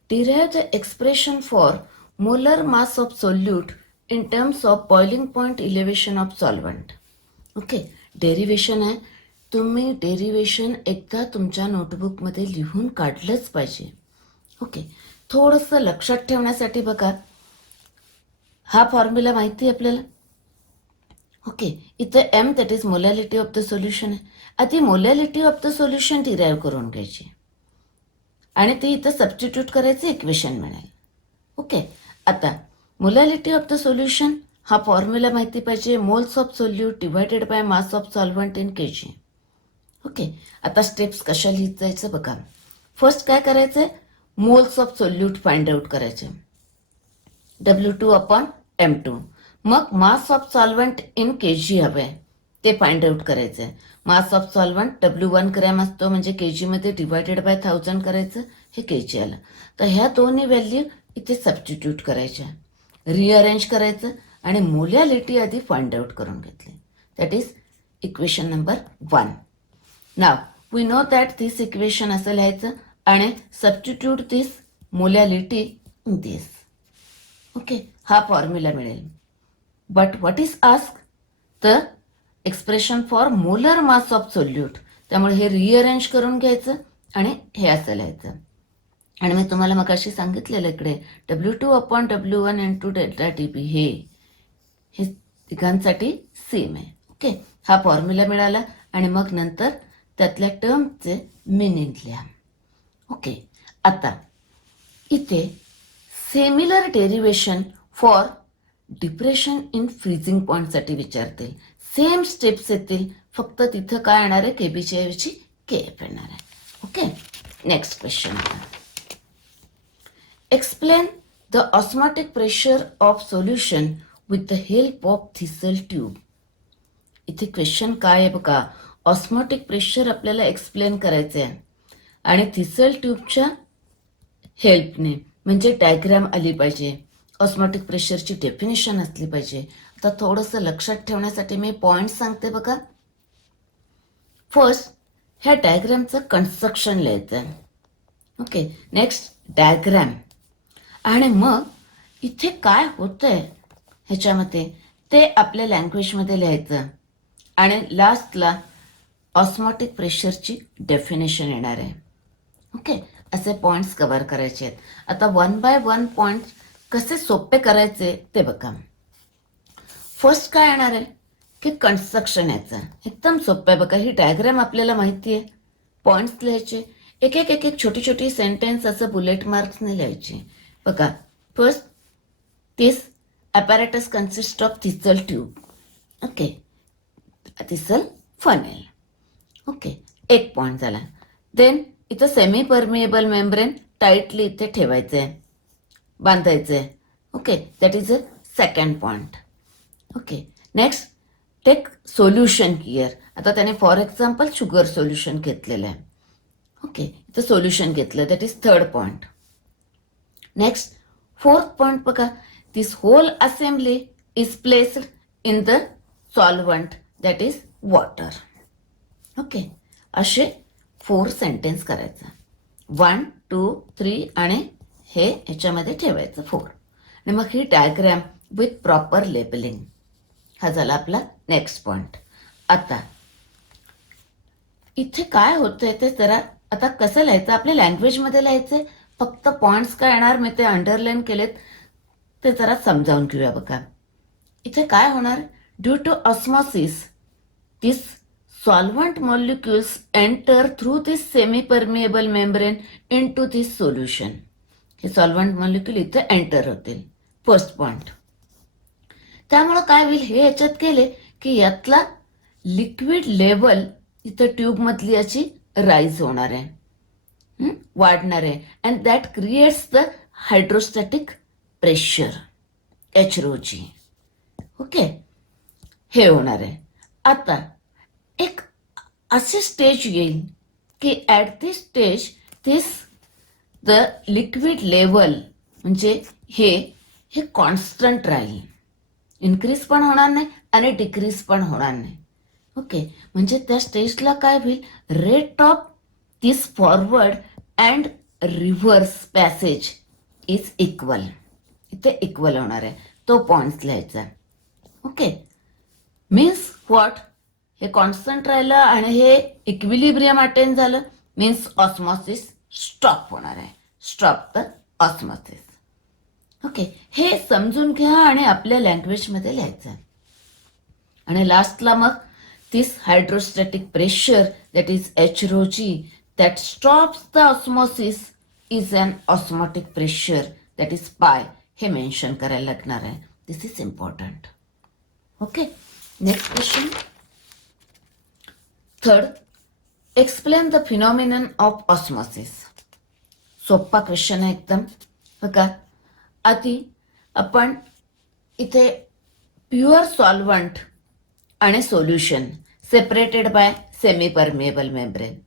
derive the expression for molar mass of solute in terms of boiling point elevation of solvent. Okay, derivation आहे, तुम्ही डेरिव्हेशन एकदा तुमच्या नोटबुकमध्ये लिहून काढलंच पाहिजे. ओके, थोडंसं लक्षात ठेवण्यासाठी बघा, हा फॉर्म्युला माहिती आहे आपल्याला. ओके, इथं M that is molality of the solution आहे. आधी molality of the solution derive करून घ्यायची आणि ते इथं सबस्टिट्यूट करायचं, इक्वेशन मिळेल. ओके, आता मोलॅलिटी ऑफ द सोल्युशन हा फॉर्म्युला माहिती पाहिजे, moles of solute divided by mass of solvent in kg. Okay, आता स्टेप्स कशा लिहित जायचं बघा. फर्स्ट काय करायचं आहे, moles of solute find out करायचे, W2 अपॉन M2. मग mass of solvent in kg हवं आहे, ते फाइंड आउट करायचं आहे. Mass of solvent W1 gram असतो, म्हणजे kgमध्ये डिवायडेड बाय 1000 करायचं, हे kg आलं. तर ह्या दोन्ही व्हॅल्यू इथे सबस्टिट्यूट करायच्या, रिअरेंज करायचं आणि मोलॅलिटी आधी फाइंड आउट करून घेतली, that is equation number 1. Now we know that this equation असं लिहायचं आणि substitute this molality in this. Okay, हा फॉर्म्युला मिळेल. बट व्हॉट इज आस्क, तर expression for molar mass of solute. त्यामुळे हे रिअरेंज करून घ्यायचं आणि हे असं लिहायचं. आणि मी तुम्हाला मगाशी सांगितलेलं इकडे W2/W1 इंटू डेल्टा TP हे तिघांसाठी सेम आहे. ओके, हा फॉर्म्युला मिळाला आणि मग नंतर त्यातल्या टर्मचे मिनिंग लिहा. ओके, आता इथे similar derivation for depression in freezing पॉईंटसाठी विचारतील. सेम स्टेप्स येतील, फक्त तिथं काय येणार आहे, केबीच्या ऐवजी केएफ येणार आहे. Okay, next question. Explain the osmotic pressure of solution with the help of thistle tube. इथे क्वेश्चन काय आहे बघा, ऑस्मॉटिक प्रेशर आपल्याला एक्सप्लेन करायचे आहे आणि थिसल ट्यूबच्या हेल्पने, म्हणजे डायग्राम आली पाहिजे, ऑस्मॉटिक प्रेशरची डेफिनेशन असली पाहिजे. आता थोडंसं लक्षात ठेवण्यासाठी मी पॉईंट सांगते बघा. फर्स्ट, ह्या डायग्रामचं कन्स्ट्रक्शन लिहायचं आहे. ओके, नेक्स्ट डायग्राम, आणि मग इथे काय होतंय ह्याच्यामध्ये ते आपल्या लँग्वेजमध्ये लिहायचं आणि लास्टला ऑस्मॉटिक प्रेशरची डेफिनेशन येणार आहे. ओके, असे पॉईंट्स कव्हर करायचे आहेत. आता 1 बाय 1 पॉईंट कसे सोपे करायचे ते बघा. फर्स्ट काय येणार आहे की कन्स्ट्रक्शन याचं एकदम सोपं आहे बघा. ही डायग्राम आपल्याला माहिती आहे, पॉईंट्स लिहायचे, एक एक छोटी छोटी सेंटेन्स असं बुलेट मार्क्सने लिहायचे बघा. First, this apparatus consists of thistle tube. Okay, thistle funnel. Okay, एक पॉईंट झाला. देन इथं सेमी परमिएबल मेम्ब्रेन टाईटली इथे ठेवायचं आहे, बांधायचं आहे. Okay, that is a second point. Okay, next take solution here. आता त्याने फॉर एक्झाम्पल शुगर सोल्युशन घेतलेलं आहे. ओके, इथं सोल्युशन घेतलं, that is third point. Next fourth point बघा, this whole assembly is placed in the solvent, that is water. Okay, असे 4 sentence करायचं, 1 2 3 आणि हे ह्याच्यामध्ये ठेवायचं 4. आणि मग ही डायग्राम विथ प्रॉपर लेबलिंग. हा झाला आपला नेक्स्ट पॉईंट. आता इथे काय होतंय ते जरा आता कसं लिहायचं, आपल्या लँग्वेजमध्ये लिहायचंय. फक्त पॉईंट्स काय येणार, मी ते अंडरलाईन केलेत, ते जरा समजावून घेऊया बघा. इथे काय होणार, due to osmosis this solvent molecules enter through this semi permeable membrane into this solution. हे सॉल्व्हंट मॉलिक्युल इथे एंटर होतील, फर्स्ट पॉईंट. त्यामुळं काय होईल, हे याच्यात गेले की यातला लिक्विड लेवल इथं ट्यूबमधली याची राईज होणार आहे, वाढणार आहे. And that creates the hydrostatic pressure, HROG. Okay, हे होणार आहे. आता एक असे स्टेज येईल की at this stage this the liquid level म्हणजे हे कॉन्स्टंट राहील, इन्क्रीज पण होणार नाही आणि डिक्रीज पण होणार नाही. ओके, म्हणजे त्या स्टेजला काय होईल, rate of this forward and reverse passage is equal. इथे इक्वल होणार आहे, तो पॉइंट्स लिहायचा. ओके, मीन्स व्हॉट, हे कॉन्स्टंट राहिलं आणि हे इक्विलिब्रियम अटेन झालं, मीन्स ऑस्मॉसिस स्टॉप होणार आहे, स्टॉप द ऑस्मॉसिस. ओके, हे समजून घ्या आणि आपल्या लँग्वेजमध्ये लिहायचं आहे. आणि लास्टला मग this hydrostatic pressure that is HROG that stops the osmosis is an osmotic pressure that is pi. हे मेन्शन करायला लागणार आहे. This is important. Okay, next question. Third, explain the phenomenon of osmosis. सोपा क्वेश्चन आहे एकदम बघा. आधी आपण इथे प्युअर सॉल्व्हंट आणि solution separated by semi permeable membrane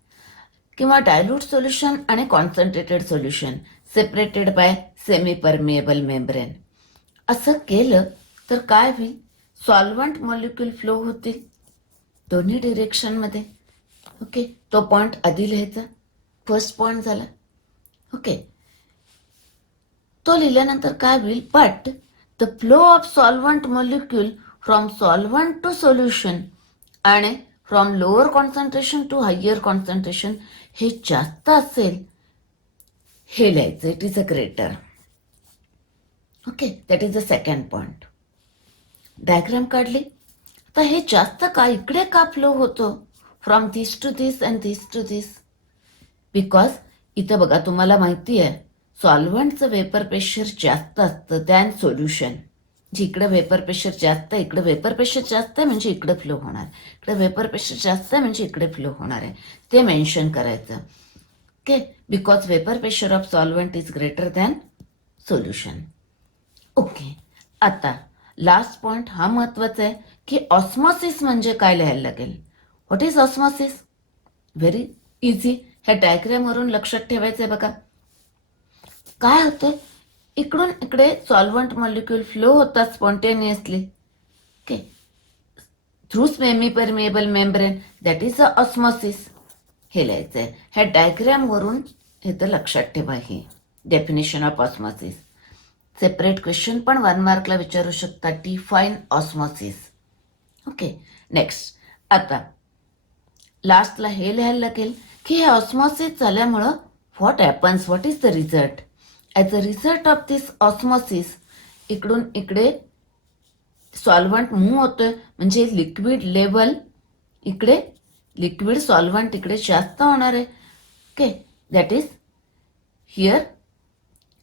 किंवा डायल्यूट सोल्युशन आणि concentrated solution separated by semi permeable membrane असं केलं तर काय होईल, सॉल्व्हंट मॉलिक्यूल फ्लो होतील दोन्ही डिरेक्शनमध्ये. ओके, तो पॉइंट आधी लिहायचा, फर्स्ट पॉइंट झाला. ओके, तो लिहिल्यानंतर काय होईल, but the flow of solvent molecule from solvent to solution आणि from lower concentration to higher concentration हे जास्त असेल हे लिहायचं. It is a greater. Okay, that is the second point. Diagram काढली. आता हे जास्त का इकडे का फ्लो होतो from this to this and this to this? Because इथं बघा तुम्हाला माहिती आहे सॉल्व्हंटचं वेपर प्रेशर जास्त असतं दॅन सोल्युशन. जिकडे वेपर प्रेशर जास्त आहे, इकडे वेपर प्रेशर जास्त आहे म्हणजे इकडे फ्लो होणार, इकडे वेपर प्रेशर जास्त आहे म्हणजे इकडे फ्लो होणार आहे, ते मेन्शन करायचं. Okay, because vapour pressure of solvent is greater than solution. Okay, आता लास्ट पॉइंट हा महत्वाचा आहे की ऑस्मॉसिस म्हणजे काय लिहायला लागेल. What is osmosis? Very easy. ह्या डायग्रामवरून लक्षात ठेवायचं आहे. बघा काय होतं, इकडून इकडे सॉल्व्हंट मॉलिक्यूल फ्लो होतात spontaneously. Okay, through semi permeable membrane, that is a osmosis. हे लिहायचं आहे ह्या डायग्रामवरून. हे तर लक्षात ठेवा ही definition of osmosis. Separate question पण 1 मार्कला विचारू शकता. Define osmosis. Okay, next. आता लास्टला हे लिहायला लागेल की हे ऑस्मॉसिस झाल्यामुळं what happens, what is the result. As a result of this osmosis इकडून इकडे सॉल्व्हंट मूव्ह होतोय म्हणजे लिक्विड लेवल इकडे, लिक्विड सॉल्व्हंट इकडे जास्त होणार आहे. Okay, that is here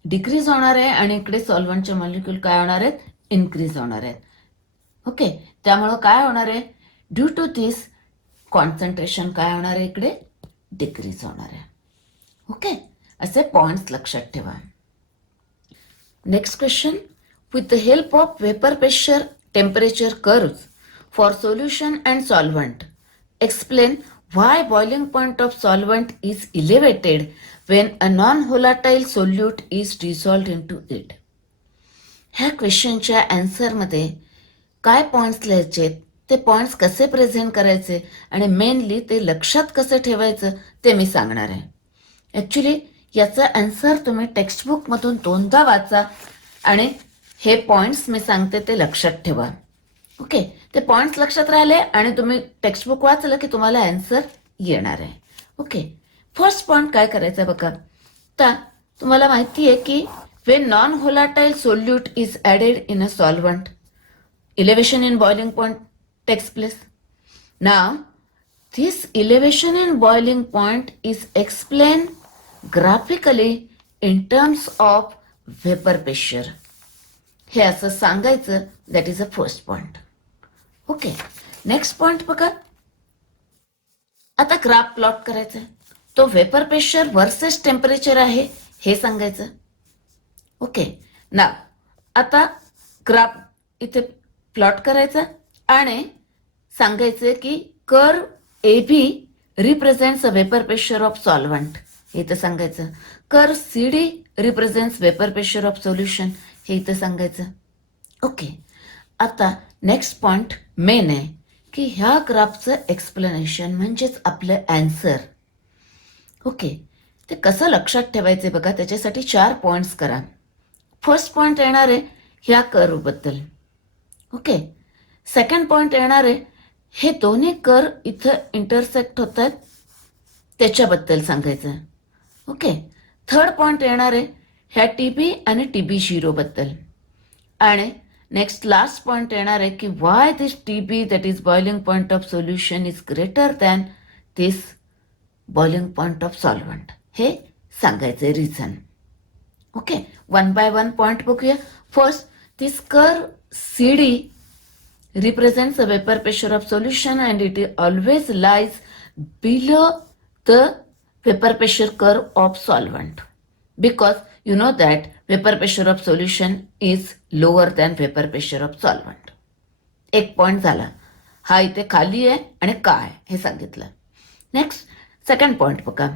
decrease होणार आहे आणि इकडे सॉल्व्हंटचे मॉलिक्यूल काय होणार आहेत, इन्क्रीज होणार आहेत. ओके, त्यामुळं काय होणार आहे, ड्यू टू दिस कॉन्सन्ट्रेशन काय होणार आहे, इकडे डिक्रीज होणार आहे. ओके, असे पॉइंट्स लक्षात ठेवा. Next question. With the help of vapour pressure temperature curves for solution and solvent explain why boiling point of solvent is elevated when a non-volatile solute is dissolved into it. ह्या क्वेश्चनच्या आन्सरमध्ये काय points लिहायचे, ते points कसे present करायचे आणि mainly ते लक्षात कसं ठेवायचं ते मी सांगणार आहे. ॲक्च्युली याचा आन्सर तुम्ही टेक्स्टबुकमधून 2दा वाचा आणि हे पॉइंट्स मी सांगते ते लक्षात ठेवा. ओके, ते पॉइंट्स लक्षात राहिले आणि तुम्ही टेक्स्टबुक वाचलं की तुम्हाला आन्सर येणार आहे. ओके, फर्स्ट पॉइंट काय करायचं बघा. तर तुम्हाला माहिती आहे की when non volatile solute is added in a solvent, elevation in boiling point takes place. Now, this elevation in boiling point is explained graphically in terms of vapor pressure. हे असं सांगायचं. That is a first point. Okay, next point बघा. आता graph plot करायचा आहे. तो vapour pressure versus temperature आहे हे सांगायचं. ओके, ना आता ग्राफ इथे प्लॉट करायचा आणि सांगायचं की curve A B represents a vapour pressure of solvent हे इथं सांगायचं. Curve C D represents vapour pressure of solution हे इथं सांगायचं. ओके, आता नेक्स्ट पॉइंट मेन आहे की ह्या ग्राफचं एक्सप्लेनेशन म्हणजेच आपलं आन्सर. ओके, ते कसं लक्षात ठेवायचे बघा. त्याच्यासाठी 4 पॉइंट्स करा. फर्स्ट पॉइंट येणार आहे ह्या कर्वबद्दल. ओके, सेकंड पॉइंट येणार आहे हे दोन्ही कर्व इथं इंटरसेक्ट होत आहेत त्याच्याबद्दल सांगायचं. ओके, थर्ड पॉइंट येणार आहे ह्या TB आणि TB0 बद्दल. आणि नेक्स्ट लास्ट पॉइंट येणार आहे की why this TB that is boiling point of solution is greater than this boiling point of solvent हे सांगायचं रिझन. ओके, 1 by 1 पॉइंट बघूया. First, this curve CD represents the vapor pressure of solution and it always lies below the vapor pressure curve of solvent because you know that vapor pressure of solution is lower than vapor pressure of solvent. एक point झाला. हा इथे खाली आहे आणि काय हे सांगितलं. नेक्स्ट सेकंड पॉइंट बघा.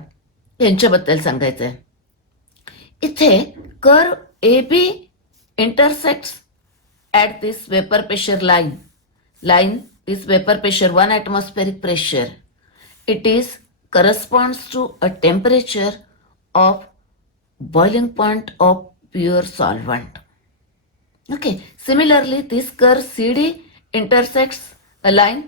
यांच्याबद्दल सांगायचं आहे. इथे curve AB intersects at this vapor pressure line is vapor pressure 1 atmospheric pressure. It is corresponds to a temperature of boiling point of pure solvent. Okay, similarly this curve CD intersects a line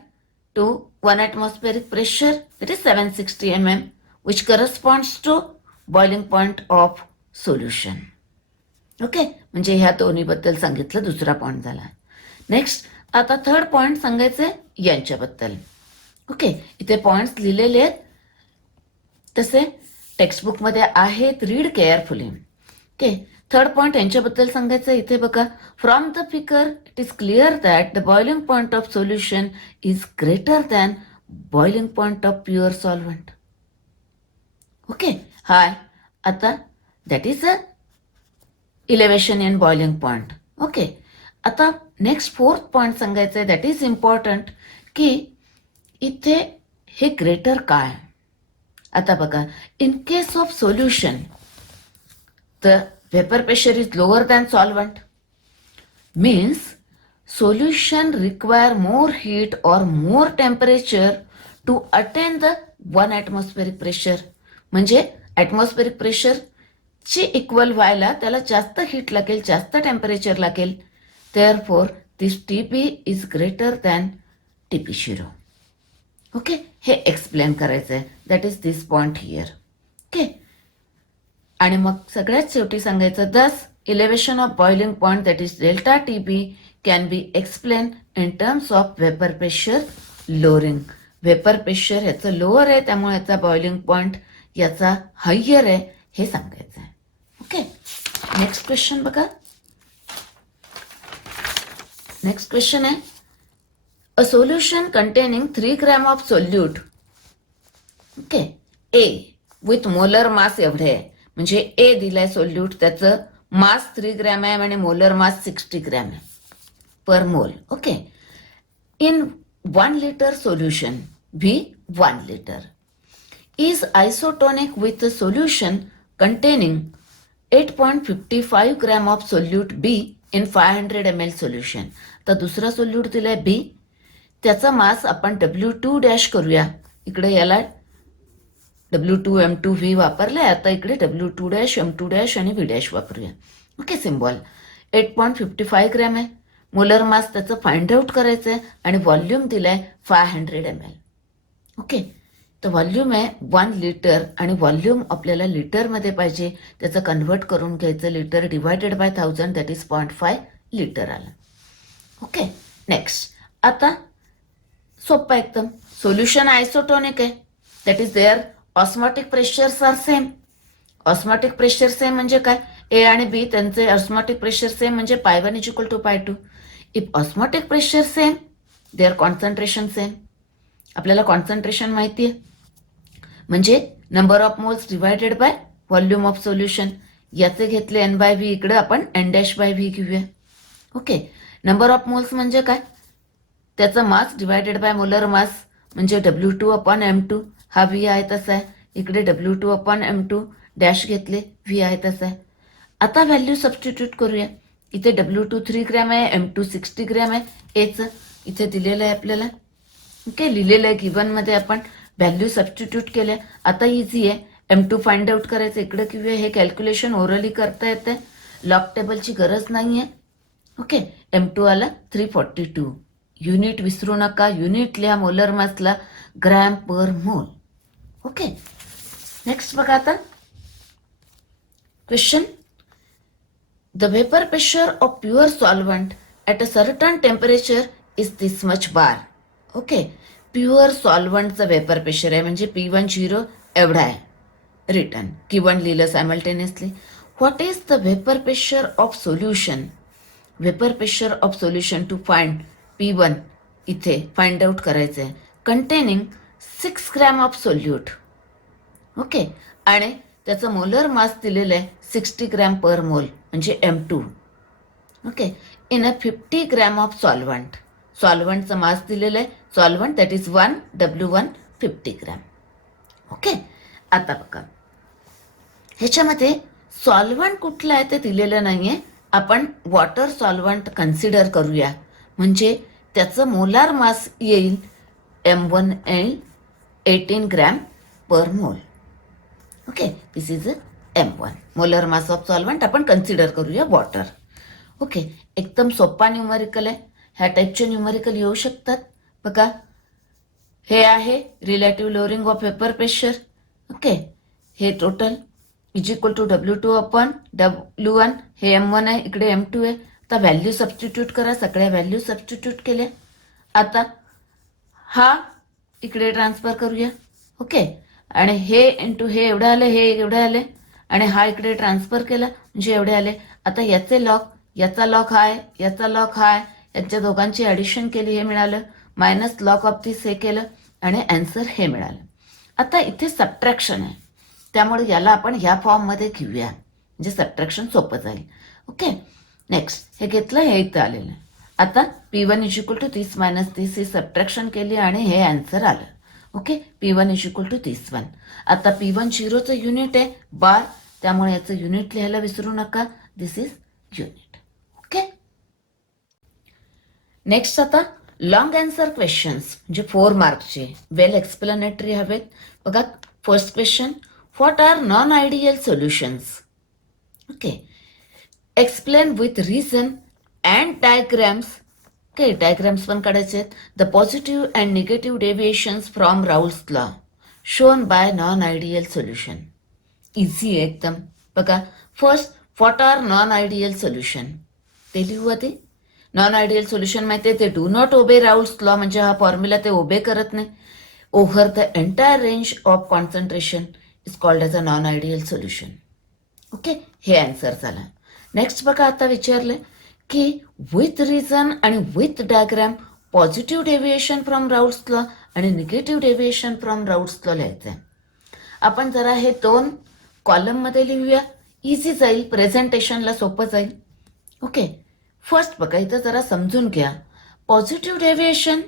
to 1 atmospheric pressure, it is 760 mm, which corresponds to boiling point of solution. Okay, म्हणजे ह्या दोन्हीबद्दल सांगितलं, दुसरा point झाला. Next आता third point सांगायचं आहे यांच्याबद्दल. Okay, इथे पॉईंट्स लिहिलेले आहेत, तसे टेक्स्टबुकमध्ये आहेत, read carefully. Okay, third point यांच्याबद्दल सांगायचं आहे. इथे बघा, from the figure it is clear that the boiling point of solution is greater than boiling point of pure solvent. Okay, हाय आता that is a elevation in boiling point. Okay, आता next fourth point सांगायचं आहे, that is important, की इथे हे greater काय. आता बघा, in case of solution the vapour pressure is lower than solvent, means solution require more heat और more temperature to attain the 1 atmospheric pressure. म्हणजे ॲटमॉस्फेरिक प्रेशर ची इक्वल व्हायला त्याला जास्त हीट लागेल, जास्त टेम्परेचर लागेल. Therefore this TP is greater than TP0. Okay, हे एक्सप्लेन करायचं आहे, that is this point here. Okay, आणि मग सगळ्यात शेवटी सांगायचं, thus elevation of boiling point that is delta TP can be explain in terms of vapour pressure lowering. Vapour pressure याचं lower आहे, त्यामुळे याचा बॉइलिंग पॉइंट याचा हायर आहे, हे सांगायचं आहे. ओके, नेक्स्ट क्वेश्चन बघा. नेक्स्ट क्वेश्चन आहे, a solution containing 3 grams of solute. Okay, A with molar मास एवढे आहे, म्हणजे ए दिलाय सोल्यूट, त्याचं मास 3 grams आहे आणि मोलर मास 60 grams आहे पर mole. Okay, in 1 liter solution V 1 liter is isotonic with a solution containing 8.55 grams of solute B in 500 ml solution. तर दुसरा सोल्यूट दिलाय B, त्याचा मास आपण W2 डॅश करूया. इकडे याला W2 M2 V वापरलाय, आता इकडे W2 डॅश M2 डॅश आणि V डॅश वापरूया. ओके, सिम्बॉल 8.55 ग्रॅम आहे, मोलर मास त्याचं फाइंड आउट करायचं आहे, आणि व्हॉल्यूम दिलाय 500 ml. ओके, तर व्हॉल्यूम आहे 1 लिटर, आणि व्हॉल्यूम आपल्याला लिटरमध्ये पाहिजे, त्याचं कन्व्हर्ट करून घ्यायचं. Litre divided by 1000 that is 0.5 litre आलं. ओके, नेक्स्ट आता सोपं एकदम. सोल्युशन आयसोटोनिक आहे, that is their osmotic pressures are same. Osmotic pressure same म्हणजे काय, ए आणि बी त्यांचे ऑस्मॉटिक प्रेशर सेम, म्हणजे π1 is equal to π2. If osmotic pressure same, their concentration same. आपल्याला कॉन्सन्ट्रेशन माहिती आहे, म्हणजे number of moles divided by volume of solution. याचे घेतले N/V, इकडे आपण N'/V घेऊया. ओके, नंबर ऑफ मोल्स म्हणजे काय, त्याचा मास डिवायडेड बाय मोलर मास, म्हणजे W2/M2. हा V आहे तसा आहे, इकडे W2/M2 डॅश घेतले, V आहे तसा आहे. आता व्हॅल्यू सबस्टिट्यूट करूया. इथे W2 3 ग्रॅम आहे, M2 60 ग्रॅम आहे, एचं इथे दिलेलं आहे आपल्याला. ओके, लिहिलेलं आहे गिव्हनमध्ये, आपण व्हॅल्यू सबस्टिट्यूट केल्या. आता इझी आहे, M2 फाइंड आउट करायचं. इकडे किंवा हे कॅल्क्युलेशन ओरली करता येते, लॉग टेबलची गरज नाही आहे. ओके, M2 आला 342. युनिट विसरू नका, युनिट लिहा molar मासला, gram per mole. Okay, next बघा आता question. The vapour pressure of pure solvent at a certain temperature is this much bar. Okay, pure सॉल्वंटचं वेपर प्रेशर आहे, म्हणजे P10 एवढा आहे. रिटर्न Q1 लिहिलं simultaneously. What is the vapour pressure of solution. Vapour pressure of solution to find P1 इथे find out करायचं आहे, containing 6 gram of solute. Okay, आणि त्याचं मोलर मास दिलेलं आहे 60 ग्रॅम पर मोल, म्हणजे M2. Okay, in a 50 gram of solvent. सॉल्वंटचं mass दिलेलं आहे, solvent that is 1 W1 50 gram. Okay, आता बघा ह्याच्यामध्ये सॉल्वंट कुठलं आहे ते दिलेलं नाही आहे, आपण वॉटर सॉल्वंट कन्सिडर करूया, म्हणजे त्याचं मोलार मास येईल M1L 18 gram per mole. Okay, this is M1 molar mass of solvent, आपण कन्सिडर करूया वॉटर. ओके, एकदम सोपा न्यूमरिकल आहे. ह्या टाईपचे न्यूमरिकल येऊ शकतात. बघा, हे आहे relative lowering of vapour pressure. Okay, हे total is equal to W2 upon W1. हे M1 आहे, इकडे M2 आहे. आता व्हॅल्यू सबस्टिट्यूट करा, सगळ्या व्हॅल्यू सबस्टिट्यूट केल्या. आता हा इकडे ट्रान्सफर करूया. ओके, आणि हे इंटू हे एवढं आलं, हे एवढं आले, आणि हा इकडे ट्रान्सफर केला म्हणजे एवढे आले. आता याचे लॉग, याचा लॉग हाय, याचा लॉग हाय, यांच्या दोघांची ॲडिशन केली, हे मिळालं. मायनस लॉग ऑफ दिस हे केलं आणि अँसर हे मिळालं. आता इथे सबट्रॅक्शन आहे, त्यामुळे याला आपण ह्या फॉर्ममध्ये घेऊया म्हणजे सबट्रॅक्शन सोपं जाईल. ओके, नेक्स्ट हे घेतलं, हे इथं आलेलं आहे. आता P1 is equal to 30 minus 30 ही सबट्रॅक्शन केली आणि हे अँसर आलं. Okay, P1 is equal to 31. आता P1 झिरोचं युनिट आहे बार, त्यामुळे याचं युनिट लिहायला विसरू नका. This is unit. Okay, next आता लॉंग आन्सर क्वेश्चन्स म्हणजे 4 मार्कचे वेल एक्सप्लेनेटरी हवेत. बघा, first question, what are non ideal solutions? Okay, explain with reason and diagrams. Okay, diagrams पण काढायचे आहेत. The positive and negative deviations from Raoult's law shown by non ideal solution. Easy आहे एकदम. बघा, first what are non ideal solution ते लिहू आधी. Non ideal solution माहिती आहे, ते डू नॉट ओबे राऊल्स लॉ म्हणजे हा फॉर्म्युला ते ओबे करत नाही. Over the entire range of concentration is called as a non ideal solution. Okay, हे आन्सर झालं. नेक्स्ट बघा, आता विचारले की विथ रिझन आणि with diagram positive deviation from Raoult's law आणि negative deviation from Raoult's law लिहायचं आहे. आपण जरा हे 2 कॉलममध्ये लिहूया, इझी जाईल, प्रेझेंटेशनला सोपं जाईल. ओके, फर्स्ट बघा, इथं जरा समजून घ्या. पॉझिटिव्ह डेव्हिएशन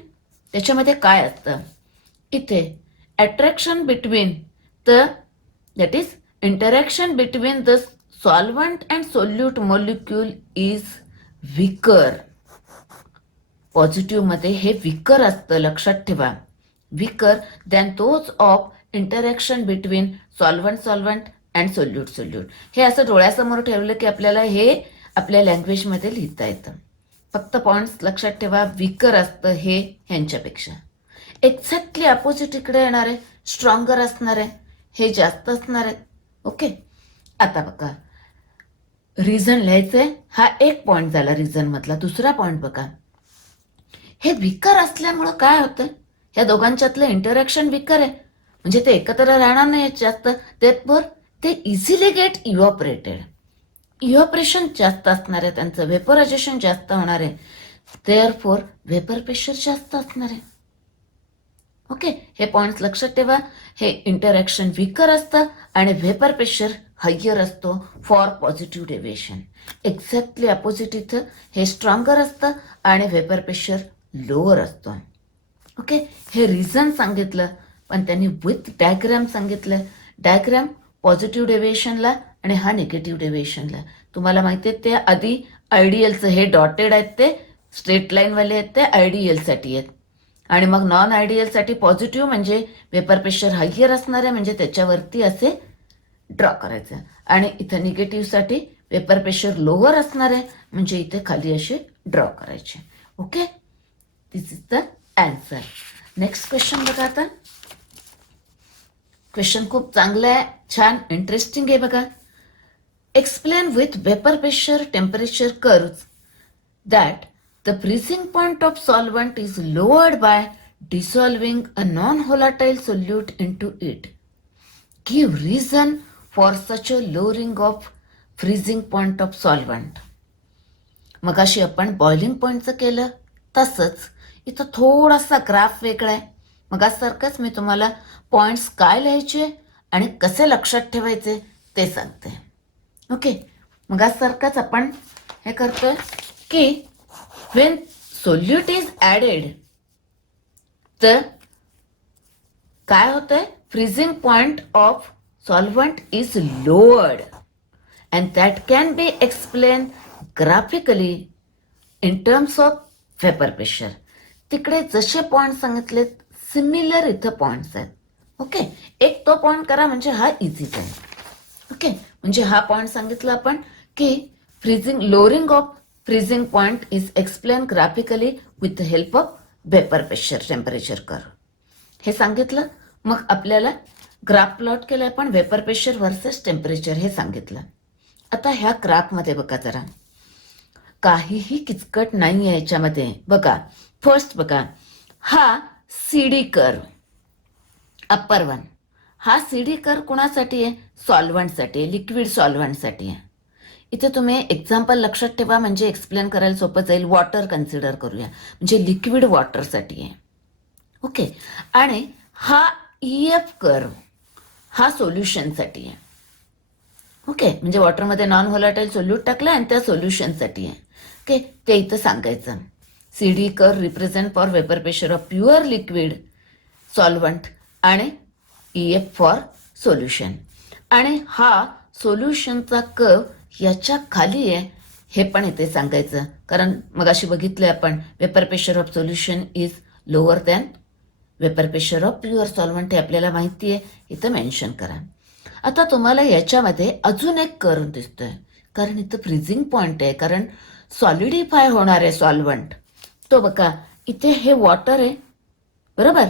त्याच्यामध्ये काय असतं? इथे attraction between the, that is interaction between the solvent and solute molecule is weaker. पॉझिटिव्हमध्ये हे विकर असतं, लक्षात ठेवा. Weaker than those of interaction between solvent and solute. हे असं डोळ्यासमोर ठेवलं की आपल्याला हे आपल्या लँग्वेजमध्ये लिहिता येतं. फक्त पॉइंट्स लक्षात ठेवा, विकर असतं हे ह्यांच्यापेक्षा. एक्झॅक्टली अपोजिट इकडे येणार आहे, स्ट्रॉंगर असणार आहे, हे जास्त असणार आहे. ओके, आता बघा, रिझन लिहायचंय, हा एक पॉइंट झाला रिझन मधला. दुसरा पॉइंट बघा, हे विकर असल्यामुळं काय होतं, ह्या दोघांच्यातलं इंटरॅक्शन विकर आहे म्हणजे ते एकत्र राहणार नाही जास्त, त्यातभर ते इझिली गेट इव्हॉपरेटेड. इव्हॉपरेशन जास्त असणार आहे त्यांचं, व्हेपरायझेशन जास्त होणार आहे, देअरफॉर व्हेपर प्रेशर जास्त असणार आहे. ओके, हे पॉइंट्स लक्षात ठेवा. हे इंटरॅक्शन विकर असतं आणि व्हेपर प्रेशर हायर असतो for positive deviation. Exactly opposite इथं हे स्ट्रॉंगर असतं आणि व्हेपर प्रेशर लोअर असतो. ओके, हे रिझन सांगितलं, पण त्यांनी विथ डायग्रॅम सांगितलं. डायग्रॅम पॉझिटिव्ह डेव्हिएशनला आणि हा निगेटिव्ह डेव्हिएशनला. तुम्हाला माहिती आहे ते आधी आयडियलचं, हे डॉटेड आहेत ते स्ट्रेट लाईनवाले आहेत, ते आयडियलसाठी आहेत. आणि मग नॉन आयडियलसाठी पॉझिटिव्ह म्हणजे वेपर प्रेशर हायर असणार आहे म्हणजे त्याच्यावरती असे ड्रॉ करायचं, आणि इथं निगेटिव्हसाठी वेपर प्रेशर लोअर असणार आहे म्हणजे इथे खाली असे ड्रॉ करायचे. Okay, this is the answer. Next question बघा. आता क्वेश्चन खूप चांगलं आहे, छान इंटरेस्टिंग आहे. बघा, explain with vapour pressure temperature curves that the freezing point of solvent is lowered by dissolving a non-volatile solute into it. Give reason for such a lowering of freezing point of solvent. मगाशी आपण boiling पॉइंटचं केलं तसंच इथं थोडासा graph वेगळा आहे. मगासारखंच मी तुम्हाला points काय लिहायचे आणि कसे लक्षात ठेवायचे ते सांगते. ओके, मगासारखंच आपण हे करतोय की when solute is added, तर काय होतंय, freezing point of solvent is lowered and that can be explained graphically in terms of vapor pressure. तिकडे जसे पॉइंट सांगितलेत सिमिलर इथं पॉइंट्स आहेत. ओके, एक तो पॉइंट करा म्हणजे हा इझीच आहे. ओके, म्हणजे हा पॉइंट सांगितला आपण की freezing, lowering of freezing point is explained graphically with the help of vapor pressure temperature curve. हे सांगितलं. मग आपल्याला ग्राफ प्लॉट केलाय पण वेपर प्रेशर व्हर्सेस टेम्परेचर हे सांगितलं. आता ह्या ग्राफमध्ये बघा जरा काहीही किचकट नाही आहे याच्यामध्ये. बघा फर्स्ट बघा हा सीडी कर्व अप्पर वन, हा सीडी कर्व कुणासाठी आहे? सॉल्व्हंटसाठी आहे, लिक्विड सॉल्व्हंटसाठी आहे. इथे तुम्ही एक्झाम्पल लक्षात ठेवा म्हणजे एक्सप्लेन करायला सोपं जाईल. वॉटर कन्सिडर करूया म्हणजे लिक्विड वॉटरसाठी आहे. ओके. आणि हा EF कर्व हा सोल्युशनसाठी आहे. ओके, म्हणजे वॉटरमध्ये नॉन व्होलाटाईल सोल्यूट टाकलं आणि त्या सोल्युशनसाठी आहे. ओके, ते इथं सांगायचं. CD curve represent for vapour pressure of pure liquid solvent आणि EF फॉर सोल्युशन. आणि हा सोल्युशनचा कर्व याच्या खाली आहे हे पण इथे सांगायचं. कारण मगाशी बघितलं आपण vapour pressure of solution is lower than vapour pressure of pure solvent हे आपल्याला माहिती आहे, इथं मेन्शन करा. आता तुम्हाला याच्यामध्ये अजून एक कर्व दिसतोय कारण इथं फ्रीजिंग पॉइंट आहे, कारण सॉलिडिफाय होणार आहे सॉल्व्हंट. तो बघा इथे हे वॉटर आहे बरोबर,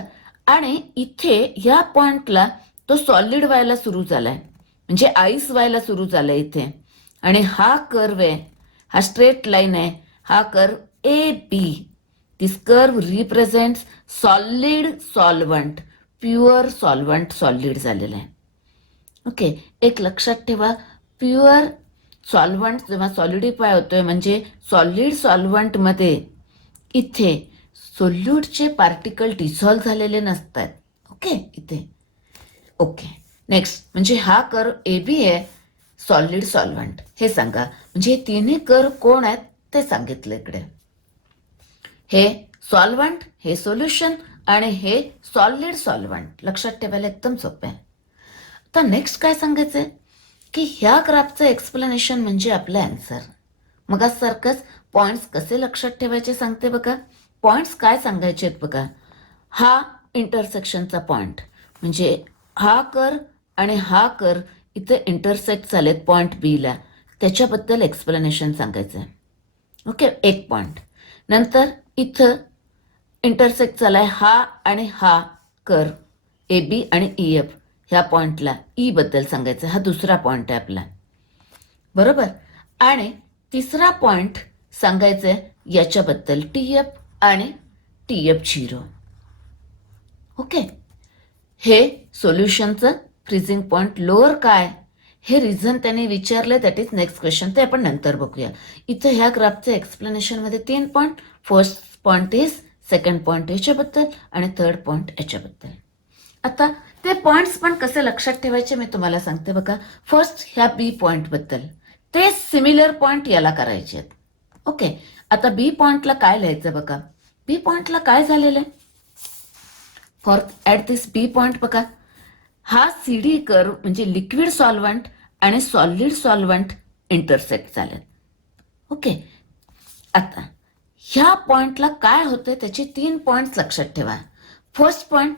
आणि इथे या पॉइंटला तो सॉलिड व्हायला सुरू झालाय म्हणजे आईस व्हायला सुरू झालाय इथे. आणि हा कर्व आहे, हा स्ट्रेट लाईन आहे, हा curve AB. This curve represents solid solvent, pure solvent solid झालेलं आहे. ओके, एक लक्षात ठेवा, प्युअर सॉल्व्हंट जेव्हा सॉलिडिफाय होतोय म्हणजे सॉलिड सॉल्व्हंटमध्ये इथे सोल्यूटचे पार्टिकल डिझॉल्व झालेले नसतात. ओके इथे. ओके, नेक्स्ट म्हणजे हा कर्व AB आहे, सॉलिड सॉल्व्हंट हे सांगा. म्हणजे हे तिन्ही कर्व कोण आहेत ते सांगितलं इकडे. हे सॉल्व्हंट, हे सोल्युशन आणि हे सॉलिड सॉल्व्हंट. लक्षात ठेवायला एकदम सोपं आहे. आता नेक्स्ट काय सांगायचंय की ह्या ग्राफचं एक्सप्लेनेशन म्हणजे आपलं आन्सर. मग सारखंच पॉइंट्स कसे लक्षात ठेवायचे सांगते बघा. पॉइंट्स काय सांगायचे आहेत बघा. हा इंटरसेक्शनचा पॉइंट म्हणजे हा कर्व आणि हा कर्व इथे इंटरसेक्ट झालेत पॉइंट बीला, त्याच्याबद्दल एक्सप्लेनेशन सांगायचं आहे. ओके, एक पॉइंट. नंतर इथं इंटरसेक्ट झालाय हा आणि हा कर्व AB आणि EF, ह्या पॉइंटला E बद्दल सांगायचं. हा दुसरा पॉइंट आहे आपला बरोबर. आणि तिसरा पॉइंट सांगायचं आहे याच्याबद्दल TF आणि TF0. ओके, हे सोल्युशनचं फ्रीजिंग पॉइंट लोअर काय हे रिझन त्याने विचारलं. दॅट इज नेक्स्ट क्वेश्चन, ते आपण नंतर बघूया. इथं ह्या ग्राफचं एक्सप्लेनेशनमध्ये 3 point. First point is, second point याच्याबद्दल आणि थर्ड पॉइंट याच्याबद्दल. आता ते पॉइंट्स पण कसे लक्षात ठेवायचे मी तुम्हाला सांगते बघा. फर्स्ट ह्या B पॉइंटबद्दल, ते सिमिलर पॉइंट याला करायचे आहेत. ओके, आता B पॉइंटला काय लिहायचं बघा. B पॉइंटला काय झालेलं आहे for at this B point बघा. हा CD कर्व म्हणजे लिक्विड सॉल्व्हंट आणि सॉलिड सॉल्व्हंट इंटरसेक्ट झाले. ओके, आता ह्या पॉइंटला काय होतं त्याचे 3 पॉइंट्स लक्षात ठेवा. First point,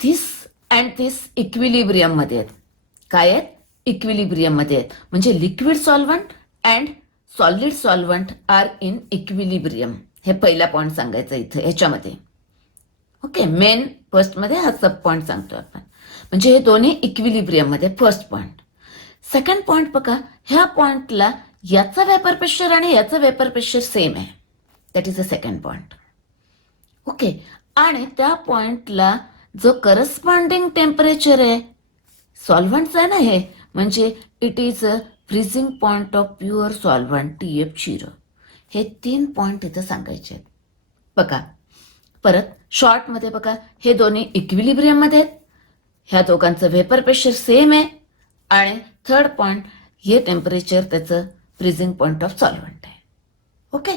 this and this equilibrium मध्ये आहेत. काय आहेत? इक्विलिब्रियम मध्ये आहेत. म्हणजे liquid solvent and solid solvent are in equilibrium. हे पहिला पॉइंट सांगायचं इथं ह्याच्यामध्ये. ओके, मेन फर्स्ट मध्ये हा सब पॉइंट सांगतो आपण. म्हणजे हे दोन्ही इक्विलिब्रियम मध्ये फर्स्ट पॉइंट. सेकंड पॉइंट बघा, ह्या पॉइंटला याचं वेपर प्रेशर आणि याचं वेपर प्रेशर सेम आहे. That is a second point. Okay, आणि त्या पॉइंटला जो करस्पॉन्डिंग टेम्परेचर आहे सॉल्व्हंटचं आहे ना हे, म्हणजे it is a freezing point of pure solvent TF0. हे 3 पॉइंट इथं सांगायचे आहेत बघा. परत शॉर्टमध्ये बघा, हे दोन्ही इक्विलिब्रियम मध्ये आहेत, ह्या दोघांचं वेपर प्रेशर सेम आहे. आणि थर्ड पॉइंट, हे टेम्परेचर त्याचं फ्रीजिंग पॉइंट ऑफ सॉल्व्हंट आहे. ओके,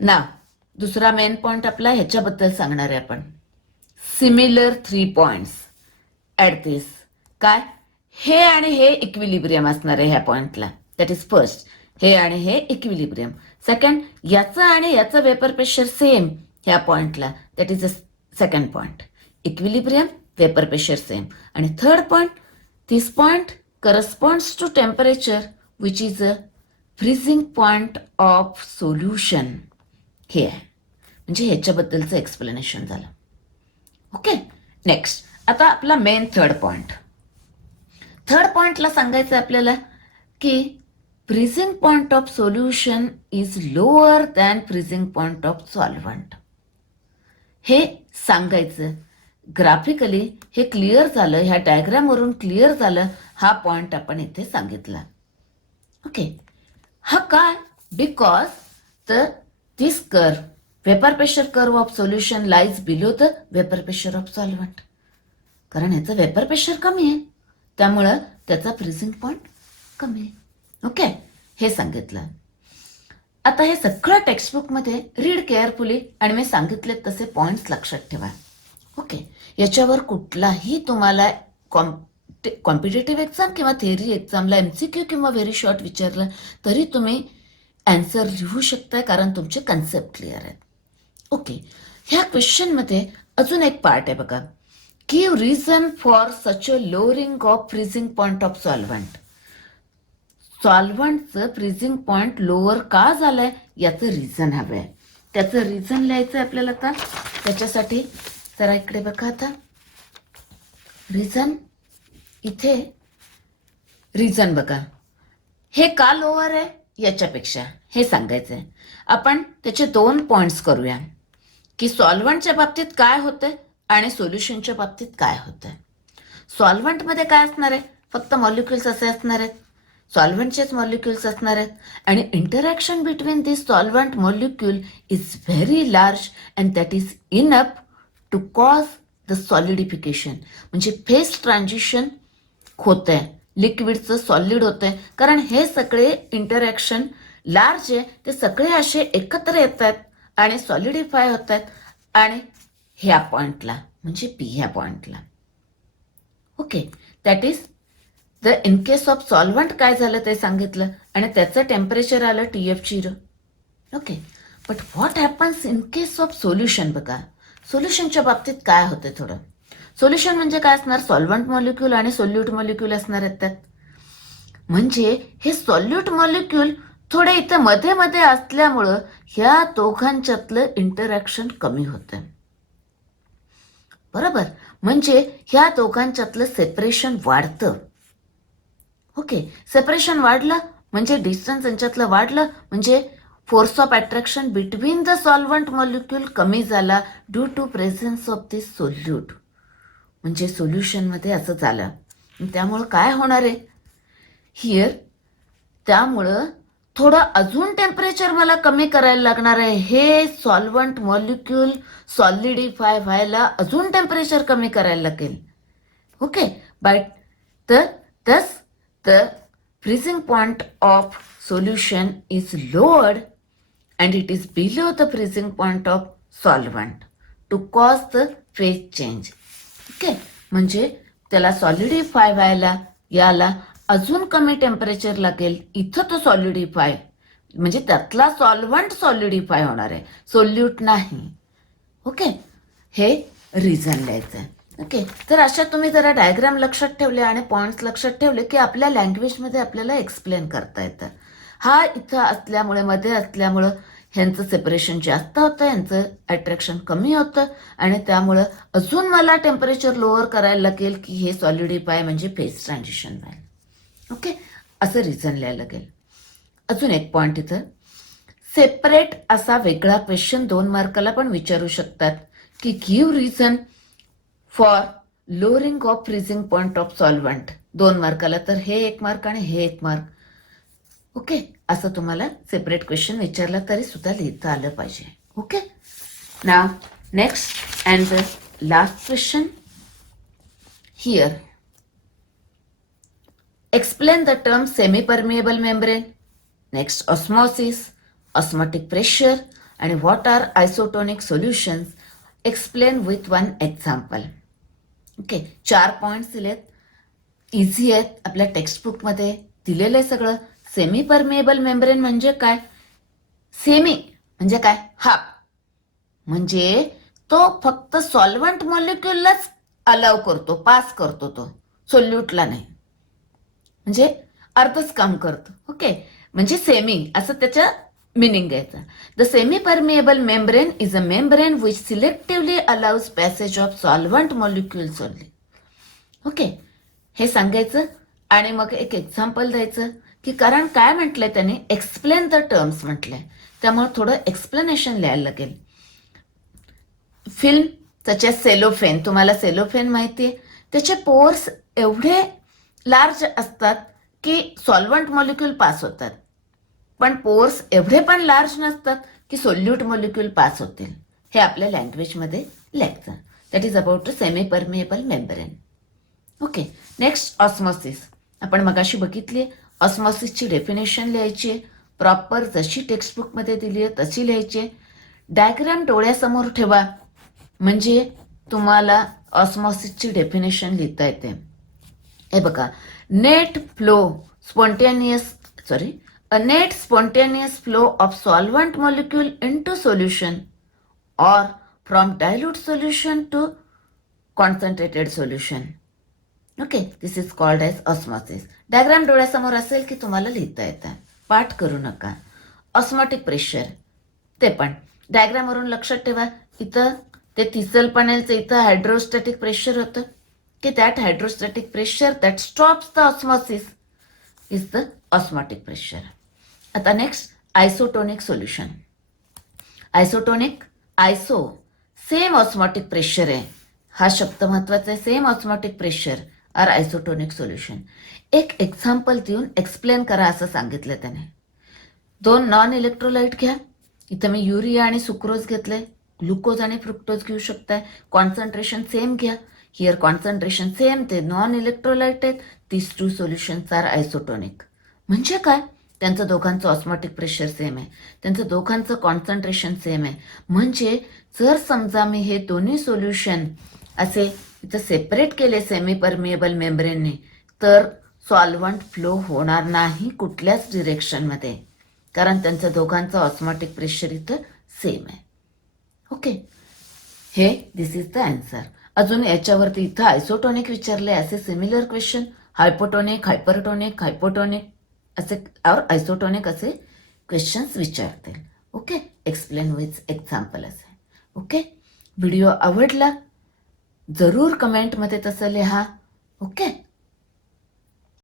ना दुसरा मेन पॉइंट आपला ह्याच्याबद्दल सांगणार आहे आपण. सिमिलर 3 पॉइंट्स ॲट दिस. काय, हे आणि हे इक्विलिब्रियम असणार आहे ह्या पॉइंटला. दॅट इज फर्स्ट, हे आणि हे इक्विलिब्रियम. सेकंड, याचं आणि याचं वेपर प्रेशर सेम ह्या पॉइंटला. That is a second point, equilibrium, vapour pressure same. आणि third point, this point corresponds to temperature which is a freezing point of solution. हे आहे म्हणजे ह्याच्याबद्दलचं एक्सप्लेनेशन झालं. ओके, नेक्स्ट, आता आपला मेन थर्ड पॉइंट. थर्ड पॉइंटला सांगायचं आपल्याला की freezing point of solution is lower than freezing point of solvent. हे सांगायचं. ग्राफिकली हे क्लिअर झालं, ह्या डायग्रामवरून क्लिअर झालं. हा पॉइंट आपण इथे सांगितला. ओके, हा काय? Because this curve, vapour pressure curve of solution lies below the vapour pressure of solvent. कारण ह्याचं वेपर प्रेशर कमी आहे, त्यामुळं त्याचा फ्रीजिंग पॉइंट कमी आहे. ओके, हे सांगितलं. आता हे सगळं टेक्स्टबुकमध्ये रीड केअरफुली आणि मी सांगितले तसे पॉइंट्स लक्षात ठेवा. ओके, याच्यावर कुठलाही तुम्हाला कॉम्पिटेटिव्ह एक्झाम किंवा थेअरी एक्झामला MCQ किंवा व्हेरी शॉर्ट विचारलं तरी तुम्ही ॲन्सर लिहू शकताय, कारण तुमचे कन्सेप्ट क्लिअर आहेत. ओके, ह्या क्वेश्चनमध्ये अजून एक पार्ट आहे बघा. Give reason for such a lowering of freezing point of solvent. सॉल्व्हंटचं फ्रीजिंग पॉइंट लोअर का झालंय याचं रिझन हवंय. त्याचं रिझन लिहायचं आपल्याला. आता त्याच्यासाठी जरा इकडे बघा. आता रिझन, इथे रिझन बघा. हे का लोअर आहे याच्यापेक्षा हे सांगायचं आहे. आपण त्याचे 2 पॉइंट्स करूया की सॉल्व्हंटच्या बाबतीत काय होतंय आणि सोल्युशनच्या बाबतीत काय होतंय. सॉल्व्हंटमध्ये काय असणार आहे? फक्त मॉलिक्युल्स असे असणार आहेत, सॉल्व्हंटचेच मॉलिक्युल्स असणार आहेत. आणि interaction between this solvent molecule is very large and that is enough to cause the solidification. म्हणजे फेज ट्रान्झिशन होतंय, लिक्विडचं सॉलिड होतंय. कारण हे सगळे इंटरॅक्शन लार्ज आहे, ते सगळे असे एकत्र येत आहेत आणि सॉलिडिफाय होत आहेत. आणि ह्या पॉइंटला म्हणजे पी ह्या पॉइंटला. Okay, that is the in case of solvent काय झालं ते सांगितलं आणि त्याचं टेम्परेचर आलं TF0. Okay, but what happens in case of solution. बघा, सोल्युशनच्या बाबतीत काय होतं थोडं. सोल्युशन म्हणजे काय असणार? सॉल्व्हंट मॉलिक्यूल आणि सोल्यूट मॉलिक्यूल असणार आहेत त्यात. म्हणजे हे सॉल्यूट मॉलिक्यूल थोडे इथं मध्ये मध्ये असल्यामुळं ह्या दोघांच्यातलं इंटरॅक्शन कमी होतं. बरोबर, म्हणजे ह्या दोघांच्यातलं सेपरेशन वाढतं. ओके, सेपरेशन वाढलं म्हणजे डिस्टन्स यांच्यातलं वाढलं, म्हणजे force of attraction between the solvent molecule कमी झाला due to presence of this solute. म्हणजे सोल्युशनमध्ये असं झालं. त्यामुळं काय होणार आहे हिअर, त्यामुळं थोडं अजून टेम्परेचर मला कमी करायला लागणार आहे. हे सॉल्व्हंट मॉलिक्यूल सॉलिडिफाय व्हायला अजून टेम्परेचर कमी करायला लागेल. Okay, but thus the freezing point of solution is lowered and it is below the freezing point of solvent to cause the phase change. Okay, म्हणजे त्याला सॉलिडिफाय व्हायला याला अजून कमी टेम्परेचर लागेल. इथं तो सॉलिडिफाय म्हणजे त्यातला सॉल्व्हंट सॉलिडिफाय होणार आहे, सोल्यूट नाही. ओके, हे रिझन लिहायचं आहे. ओके, तर अशा तुम्ही जरा डायग्राम लक्षात ठेवले आणि पॉइंट्स लक्षात ठेवले की आपल्या लँग्वेजमध्ये आपल्याला एक्सप्लेन करता येतं. हा इथं असल्यामुळे, मध्ये असल्यामुळं ह्यांचं सेपरेशन जास्त होतं, ह्यांचं अट्रॅक्शन कमी होतं आणि त्यामुळं अजून मला टेम्परेचर लोअर करायला लागेल की हे सॉलिडिफाय म्हणजे फेज ट्रान्झिशन व्हायला. ओके, असं रिझन लिहायला लागेल. अजून एक पॉइंट इथं, सेपरेट असा वेगळा क्वेश्चन 2 मार्काला पण विचारू शकतात की give reason for lowering of freezing point of solvent. 2 मार्काला, तर हे 1 मार्क आणि हे 1 मार्क. ओके, असं तुम्हाला सेपरेट क्वेश्चन विचारला तरी सुद्धा लिहिता आलं पाहिजे. Okay, now next and the last question here. Explain the term semi permeable membrane, next osmosis, osmotic pressure आणि what are isotonic solutions. Explain with 1 example. Okay, 4 points दिलेत, इझी आहेत, आपल्या टेक्स्टबुकमध्ये दिलेलं आहे सगळं. सेमी परमिएबल मेम्ब्रेन म्हणजे काय? Semi म्हणजे काय? हाफ. म्हणजे तो फक्त सॉल्व्हंट मॉलिक्युललाच अलाव करतो, पास करतो, तो सोल्यूटला नाही. म्हणजे अर्धच काम करतो. ओके, म्हणजे सेमी असं त्याच्या मिनिंग घ्यायचा. The semi permeable membrane is a membrane which selectively allows passage of solvent molecules only. Okay, हे सांगायचं आणि मग एक एक्झाम्पल द्यायचं की कारण काय म्हटलंय त्याने, एक्सप्लेन द टर्म्स म्हटलंय, त्यामुळे थोडं एक्सप्लेनेशन लिहायला लागेल. फिल्म त्याच्या सेलोफेन, तुम्हाला सेलोफेन माहितीये, त्याचे पोर्स एवढे लार्ज असतात की सॉल्व्हंट मॉलिक्यूल पास होतात, पण पोर्स एवढे पण लार्ज नसतात की सोल्यूट मॉलिक्यूल पास होतील. हे आपल्या लँग्वेजमध्ये लिहायचं. That is about a semi permeable membrane. Okay, next osmosis. आपण मगाशी बघितली, ऑस्मॉसिसची डेफिनेशन लिहायची आहे, प्रॉपर जशी टेक्स्टबुकमध्ये दिली आहे तशी लिहायची आहे. डायग्राम डोळ्यासमोर ठेवा म्हणजे तुम्हाला ऑस्मॉसिसची डेफिनेशन लिहिता येते. हे बघा, net flow spontaneous a net spontaneous flow of solvent molecule into solution or from dilute solution to concentrated solution. Okay, this is called as osmosis. Diagram डोळ्यासमोर असेल की तुम्हाला लिहिता येतं, पाठ करू नका. ऑस्मॉटिक प्रेशर, ते पण डायग्रामवरून लक्षात ठेवा. इथं ते थिसल पॅनेलचं इथं हायड्रोस्टॅटिक प्रेशर होतं की that hydrostatic pressure that stops the osmosis is the osmotic pressure. आता next, isotonic solution. Isotonic, iso same osmotic pressure आहे, हा शब्द महत्वाचा आहे. Same osmotic pressure are isotonic solution. एक एक्झाम्पल देऊन एक्सप्लेन करा असं सांगितलं त्याने. 2 नॉन इलेक्ट्रोलाइट घ्या. इथं मी युरिया आणि सुक्रोज घेतलंय, ग्लुकोज आणि फ्रुक्टोज घेऊ शकताय. कॉन्सन्ट्रेशन सेम घ्या. हिअर कॉन्सन्ट्रेशन सेम, ते नॉन इलेक्ट्रोलाइट आहेत. These 2 solutions are isotonic. म्हणजे काय, त्यांचं दोघांचं ऑस्मॉटिक प्रेशर सेम आहे, त्यांचं दोघांचं कॉन्सन्ट्रेशन सेम आहे. म्हणजे जर समजा मी हे दोन्ही सोल्युशन असे इथं सेपरेट केले सेमी परमिएबल मेम्ब्रेनने, तर सॉल्व्हंट फ्लो होणार नाही कुठल्याच डिरेक्शनमध्ये, कारण त्यांचं दोघांचं ऑस्मॉटिक प्रेशर इथं सेम आहे. ओके, हे दिस इज द आन्सर. अजून याच्यावरती इथं आयसोटोनिक विचारले, असे similar question hypotonic, hypertonic, hypotonic असे और आयसोटोनिक असे क्वेश्चन्स विचारतील. ओके, एक्सप्लेन विथ एक्झाम्पल असे. ओके, व्हिडिओ आवडला जरूर कमेंटमध्ये तसं लिहा. ओके.